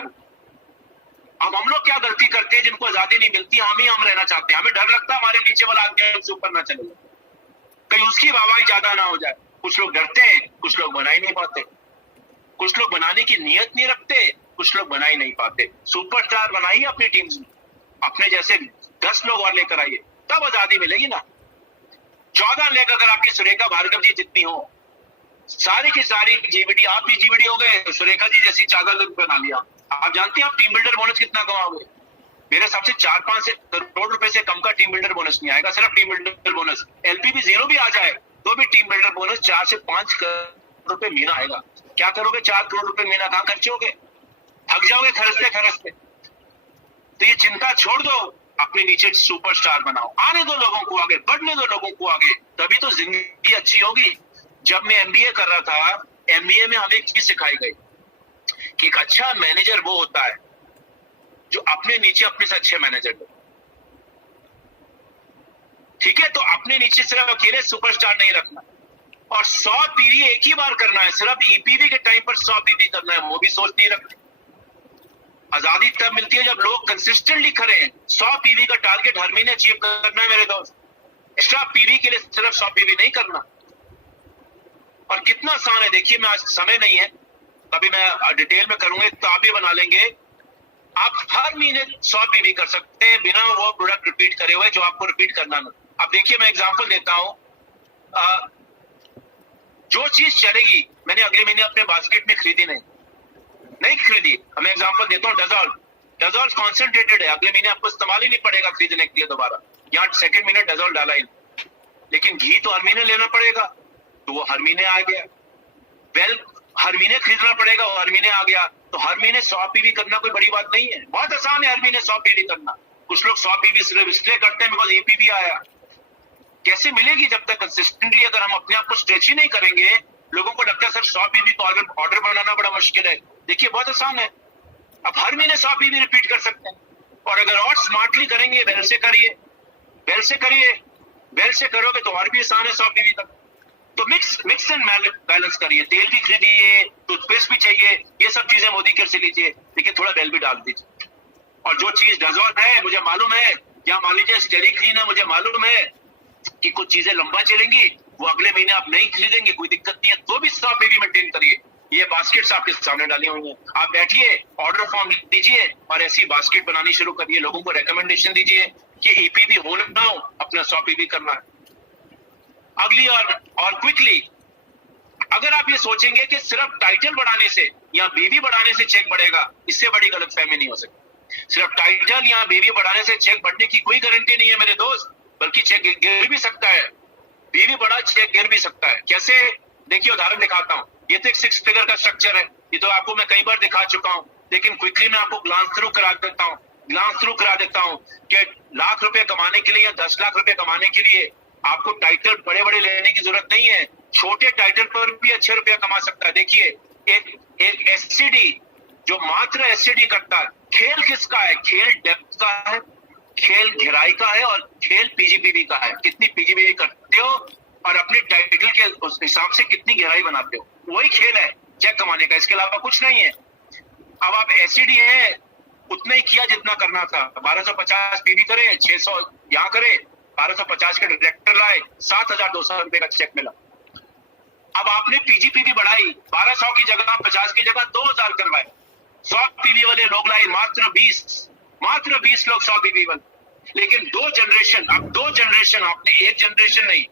अब हम लोग क्या गलती करते हैं जिनको आजादी नहीं मिलती? हम रहना चाहते हैं, हमें डर लगता है हमारे नीचे वाला आदमी हमसे ऊपर ना चले, कहीं उसकी वाहवाही ज्यादा ना हो जाए। कुछ लोग डरते हैं, कुछ लोग बना ही नहीं पाते, कुछ लोग बनाने की नियत नहीं रखते, कुछ लोग बना ही नहीं पाते। सुपरस्टार बनाइए अपनी टीम में, अपने जैसे 10 लोग और लेकर आइए, तब आजादी मिलेगी ना। 14 लेकर अगर आपकी सुरेखा भार्गव जी जितनी हो, सारी की सारी जीबीडी, आप भी जीबीडी हो गए, तो सुरेखा जी जैसी चादर बना लिया। आप जानते हैं आप टीम बिल्डर बोनस कितना कमाओगे? मेरे हिसाब से 4-5 करोड़ रुपए से कम का टीम बिल्डर बोनस नहीं आएगा। सिर्फ टीम बिल्डर बोनस, एलपीबी 0 भी आ जाए तो भी टीम बिल्डर बोनस 4 से 5 करोड़ रुपए महीना आएगा। क्या करोगे 4 करोड़ रुपए महीना? कहां खर्चोगे? थक जाओगे खर्चते। तो ये चिंता छोड़ दो, अपने नीचे सुपरस्टार बनाओ, आने दो लोगों को आगे, बढ़ने दो लोगों को आगे, तभी तो जिंदगी अच्छी होगी। जब मैं एमबीए कर रहा था, एमबीए में हमें एक चीज सिखाई गई कि एक अच्छा मैनेजर वो होता है जो अपने नीचे अपने से अच्छे मैनेजर हो। ठीक है, तो अपने नीचे सिर्फ अकेले सुपरस्टार नहीं रखना, और 100 पीवी एक ही बार करना है। सिर्फ ईपीवी के टाइम पर 100 पीवी करना है, वो भी सोच नहीं रखते। आजादी तब मिलती है जब लोग कंसिस्टेंटली खड़े हैं। 100 पीवी का टारगेट हर महीने अचीव करना है मेरे दोस्त। एक्स्ट्रा पीवी के लिए सिर्फ 100 पीवी नहीं करना। और कितना आसान है देखिए, मैं आज समय नहीं है, कभी मैं डिटेल में करूंगा तो आप भी बना लेंगे। आप हर महीने 100 पीवी कर सकते हैं बिना वो प्रोडक्ट रिपीट करे हुए जो आपको रिपीट करना ना। अब देखिए मैं एग्जांपल देता हूं, जो चीज चलेगी मैंने अगले महीने अपने बास्केट में खरीदी नहीं खरीदी। मैं एग्जांपल देता हूं, डजॉल कॉन्सेंट्रेटेड है, अगले महीने आपको इस्तेमाल ही नहीं पड़ेगा खरीदने के लिए दोबारा। यहाँ सेकंड महीने डजॉल डाला ही, लेकिन घी तो हर महीने लेना पड़ेगा, तो वो हर महीने आ गया। वेल हर महीने खरीदना पड़ेगा, वो हर महीने आ गया। तो हर महीने 100 पीवी करना कोई बड़ी बात नहीं है, बहुत आसान है हर महीने 100 पीवी करना। कुछ लोग 100 पीवी सिर्फ इसलिए करते हैं बिकॉज एपीवी आया। कैसे मिलेगी जब तक कंसिस्टेंटली अगर हम अपने आप को स्ट्रेच ही नहीं करेंगे? लोगों को लगता है सर 100 पीवी को ऑर्डर बनाना बड़ा मुश्किल है। देखिए बहुत आसान है, अब हर महीने 100 पीवी रिपीट कर सकते हैं। और अगर और स्मार्टली करेंगे, वेल से करिए, वेल से करोगे तो और भी आसान है 100 पीवी तक। तो मिक्स एंड बैलेंस करिए, तेल भी खरीदिए, टूथपेस्ट भी चाहिए, ये सब चीजें मोदी केयर से लीजिए, लेकिन थोड़ा बेल भी डाल दीजिए। और जो चीज डजॉन है मुझे मालूम है, या मान लीजिए स्टेरी क्लीन है, मुझे मालूम है कि कुछ चीजें लंबा चलेंगी, वो अगले महीने आप नहीं खरीदेंगे, कोई दिक्कत नहीं है, तो भी स्टॉक भी मेंटेन करिए। ये बास्केट्स आपके सामने डाली हुई हैं, आप बैठिए, ऑर्डर फॉर्म दीजिए और ऐसी बास्केट बनानी शुरू करिए, लोगों को रेकमेंडेशन दीजिए कि ईपीवी हो ना हो, अपना 100 पीवी करना है। अगली और क्विकली, अगर आप ये सोचेंगे कि सिर्फ टाइटल बढ़ाने से या बीवी बढ़ाने से चेक बढ़ेगा, इससे बड़ी गलतफहमी नहीं हो सकती। सिर्फ टाइटल या बीवी बढ़ाने से चेक बढ़ने की कोई गारंटी नहीं है मेरे दोस्त, बल्कि चेक गिर भी सकता है, बीवी बढ़ा चेक गिर भी सकता है। कैसे? देखिए उदाहरण दिखाता हूं। ये तो एक 6 फिगर का स्ट्रक्चर है, ये तो आपको मैं कई बार दिखा चुका हूं, लेकिन क्विकली मैं आपको ग्लांस थ्रू करा देता हूं कि लाख रुपए कमाने के लिए या 10 लाख रुपए कमाने के लिए आपको टाइटल बड़े बड़े लेने की जरूरत नहीं है, छोटे टाइटल पर भी अच्छे रुपया कमा सकता है। देखिए एक एससीडी जो मात्र एससीडी करता है, खेल किसका है? खेल डेप्थ का है, खेल गहराई का है और खेल पीजीपीवी का है। कितनी पीजीपीवी करते हो और अपने टाइटल के उस हिसाब से कितनी गहराई बनाते हो, वही खेल है चेक कमाने का, इसके अलावा कुछ नहीं है। अब आप एससीडी है, उतना ही किया जितना करना था, 1250 पीवी करे, 600 यहां करे, 1250 के डायरेक्टर लाए, 7,200 रुपए का चेक मिला। अब आपने पीजीपीवी बढ़ाई, 1200 की जगह 50 की जगह 2000 करवाए, 100 पीवी वाले लोग लाए मात्र 20 लोग 100 पीवी वाले। लेकिन दो जनरेशन आपने, एक जनरेशन नहीं,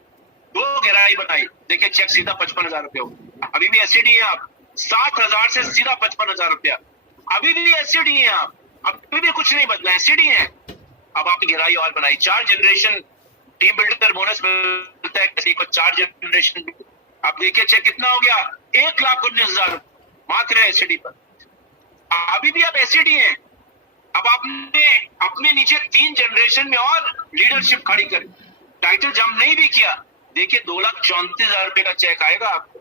2 गहराई बनाई, देखिए चेक सीधा 55,000 रुपये हो। अभी भी एससीडी है आप, 7,000 से सीधा 55,000 रुपया, अभी भी एससीडी है आप, अभी भी कुछ नहीं बदला, एससीडी है। अब आपने गहराई और बनाई, 4 जनरेशन टीम बिल्डर बोनस मिलता है किसी को, 4 जनरेशन। आप देखिए चेक कितना हो गया, 1,19,000 मात्र एससीडी पर। अभी भी आप एससीडी हैं। अब आपने अपने नीचे 3 जनरेशन में और लीडरशिप खड़ी करी, टाइटल जंप नहीं भी किया, देखिए 2,34,000 रुपए का चेक आएगा आपको।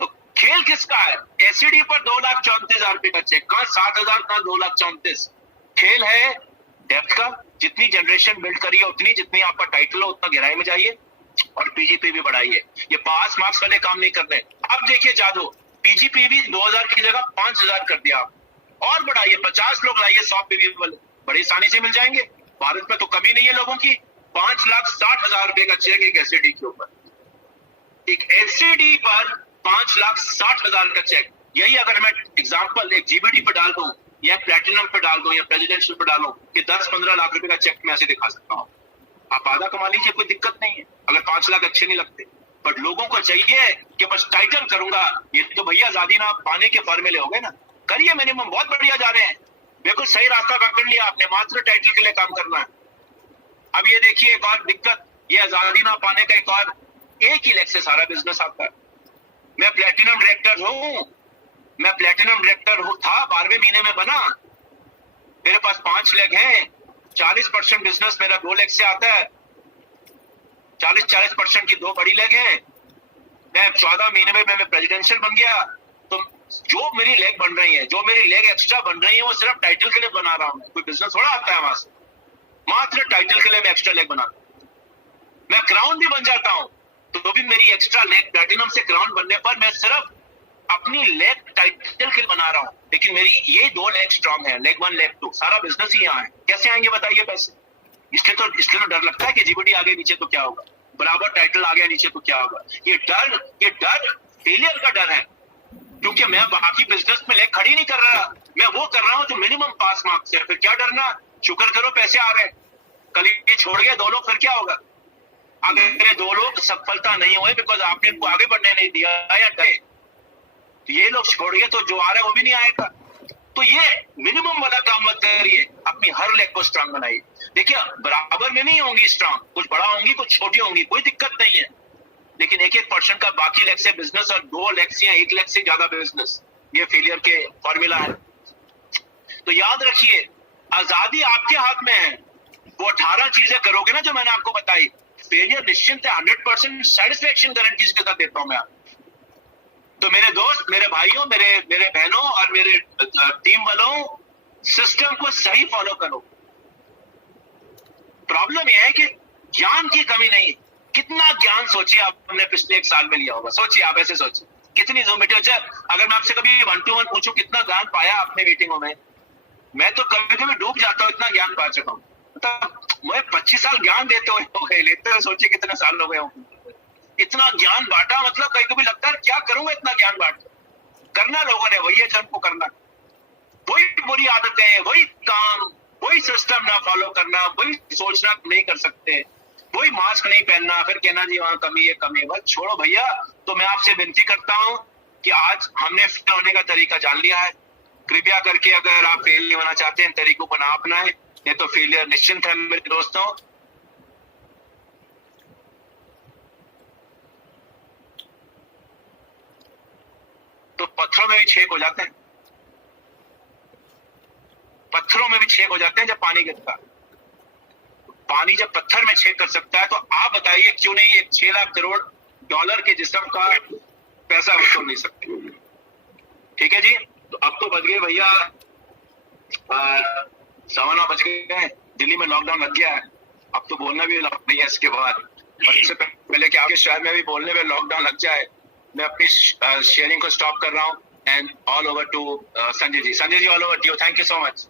तो खेल किसका है? एससीडी पर 2,34,000 रुपए का चेक, कहां 7,000, कहां 2,34,000। खेल है डेप्थ का, जितनी जनरेशन बिल्ड करिए उतनी, जितनी आपका टाइटल हो उतना गहराई में जाइए और पीजीपी भी बढ़ाइए। ये पास मार्क्स वाले काम नहीं कर रहे। अब देखिए जादू, पीजीपी भी 2,000 की जगह 5,000 कर दिया आप, और बढ़ाइए, 50 लोग लाइए 100 पीवी वाले, बड़ी आसानी से मिल जाएंगे। भारत में तो कमी नहीं है लोगों की। 5,60,000 रुपए का चेक एक एससीडी के ऊपर, एक एससीडी पर 5,60,000 का चेक। यही अगर मैं एग्जांपल एक जीबीडी पे डाल दूं या प्लैटिनम पे डाल दूं या प्रेसिडेंशियल पे डालूं कि 10-15 लाख रुपए का चेक मैं ऐसे दिखा सकता हूं। आप आधा कमा लीजिए, कोई दिक्कत नहीं है, अगर 5 लाख अच्छे नहीं लगते। बट लोगों को चाहिए कि बस टाइटल करूंगा, ये तो भैया आजादी ना पाने के फॉर्मूले हो गए ना। करिए मिनिमम, बहुत बढ़िया जा रहे हैं, बिल्कुल सही रास्ता पकड़ लिया आपने, मात्र टाइटल के लिए काम करना है। अब ये देखिए एक और दिक्कत, ये आजादी ना पाने का एक और, एक ही लेग से सारा बिजनेस आता है। मैं प्लेटिनम डायरेक्टर था, 12वें महीने में बना, मेरे पास 5 लेग हैं, 40% बिजनेस मेरा 2 लेग से आता है, 40% की 2 बड़ी लेग है। मैं 14 महीने में मैं प्रेसिडेंशियल बन गया। तो जो मेरी लेग बन रही है, जो मेरी लेग एक्स्ट्रा बन रही है, वो सिर्फ टाइटल के लिए बना रहा हूं। कोई बिजनेस थोड़ा आता है वहां से, मात्र टाइटल के लिए मैं एक्स्ट्रा लेग बनाता हूं। मैं क्राउन भी बन जाता हूं तो भी मेरी एक्स्ट्रा लेग, प्लैटिनम से क्राउन बनने पर मैं सिर्फ अपनी लेग टाइटल के लिए बना रहा हूं, लेकिन मेरी ये 2 लेग स्ट्रांग है, लेग 1 लेग 2, सारा बिजनेस ही यहाँ है। कैसे आएंगे बताइए पैसे? इसलिए तो डर लगता है कि जीबीडी आगे नीचे तो क्या होगा, बराबर टाइटल आ गया नीचे तो क्या होगा। ये डर फेलियर का डर है, क्योंकि मैं बाकी बिजनेस में लेग खड़ी नहीं कर रहा, मैं वो कर रहा हूं जो मिनिमम पास मार्क्स है। फिर क्या डरना, शुक्र करो पैसे आ रहे। कल ये छोड़ गए 2 लोग, फिर क्या होगा? अगर ये 2 लोग सफलता नहीं हुए बिकॉज आपने इनको आगे बढ़ने नहीं दिया या डरे, तो ये लोग छोड़ गए तो जो आ रहा है वो भी नहीं आएगा। तो ये मिनिमम वाला काम मत करिए, अपनी हर लेग को स्ट्रांग बनाइए। देखिए बराबर में नहीं होंगी स्ट्रांग, कुछ बड़ा होंगी कुछ छोटी होंगी, कोई दिक्कत नहीं है, लेकिन 1% का बाकी लेग से बिजनेस और 2 लेग से या 1 लेग से ज्यादा बिजनेस, ये फेलियर के फॉर्मूला है। तो याद रखिए, आजादी आपके हाथ में है। वो 18 चीजें करोगे ना जो मैंने आपको बताई, फेलियर निश्चिंत है, 100% सेटिस्फेक्शन गारंटी के साथ देता हूं मैं आपको। तो मेरे दोस्त, मेरे भाइयों, मेरे बहनों और मेरे टीम वालों, सिस्टम को सही फॉलो करो। प्रॉब्लम यह है कि ज्ञान की कमी नहीं, कितना ज्ञान सोचिए आपने पिछले 1 साल में लिया होगा। सोचिए, आप ऐसे सोचिए कितनी जूम मीटिंग। अच्छा, अगर मैं आपसे कभी 1 to 1 पूछूं कितना ज्ञान पाया आपने मीटिंगों में, मैं तो कभी कभी डूब जाता हूँ, इतना ज्ञान पा चुका हूँ। मतलब मुझे 25 साल ज्ञान देते हुए हो गए, लेते हुए सोचिए कितने साल हो गए हों। इतना ज्ञान बांटा, मतलब कहीं कभी लगता है क्या करूंगा इतना ज्ञान बांट। करना लोगों ने वही है जन को करना, वही बुरी आदतें, वही काम, वही सिस्टम ना फॉलो करना, वही सोचना नहीं कर सकते, वही मास्क नहीं पहनना, फिर कहना जी वहां कमी है कमी है। बस छोड़ो भैया। तो मैं आपसे विनती करता हूं कि आज हमने फेल होने का तरीका जान लिया है। कृपया करके अगर आप फेल नहीं होना चाहते, इन तरीकों को ना अपनाएं, नहीं तो फेलियर निश्चिंत है मेरे दोस्तों। तो पत्थरों में भी छेद हो जाते हैं, पत्थरों में भी छेद हो जाते हैं जब पानी गिरता है। पानी जब पत्थर में छेद कर सकता है, तो आप बताइए क्यों नहीं एक 6 लाख करोड़ डॉलर के जिस्म का पैसा वसूल नहीं सकते। ठीक है जी। तो अब तो बच गए भैया 9:15 बज गए। दिल्ली में लॉकडाउन लग गया है, अब तो बोलना भी नहीं है इसके बाद। इससे पहले कि आपके शहर में भी बोलने में लॉकडाउन लग जाए, मैं अपनी शेयरिंग को स्टॉप कर रहा हूँ। And all over to Sanjay ji. Sanjay ji, all over to you. Thank you so much.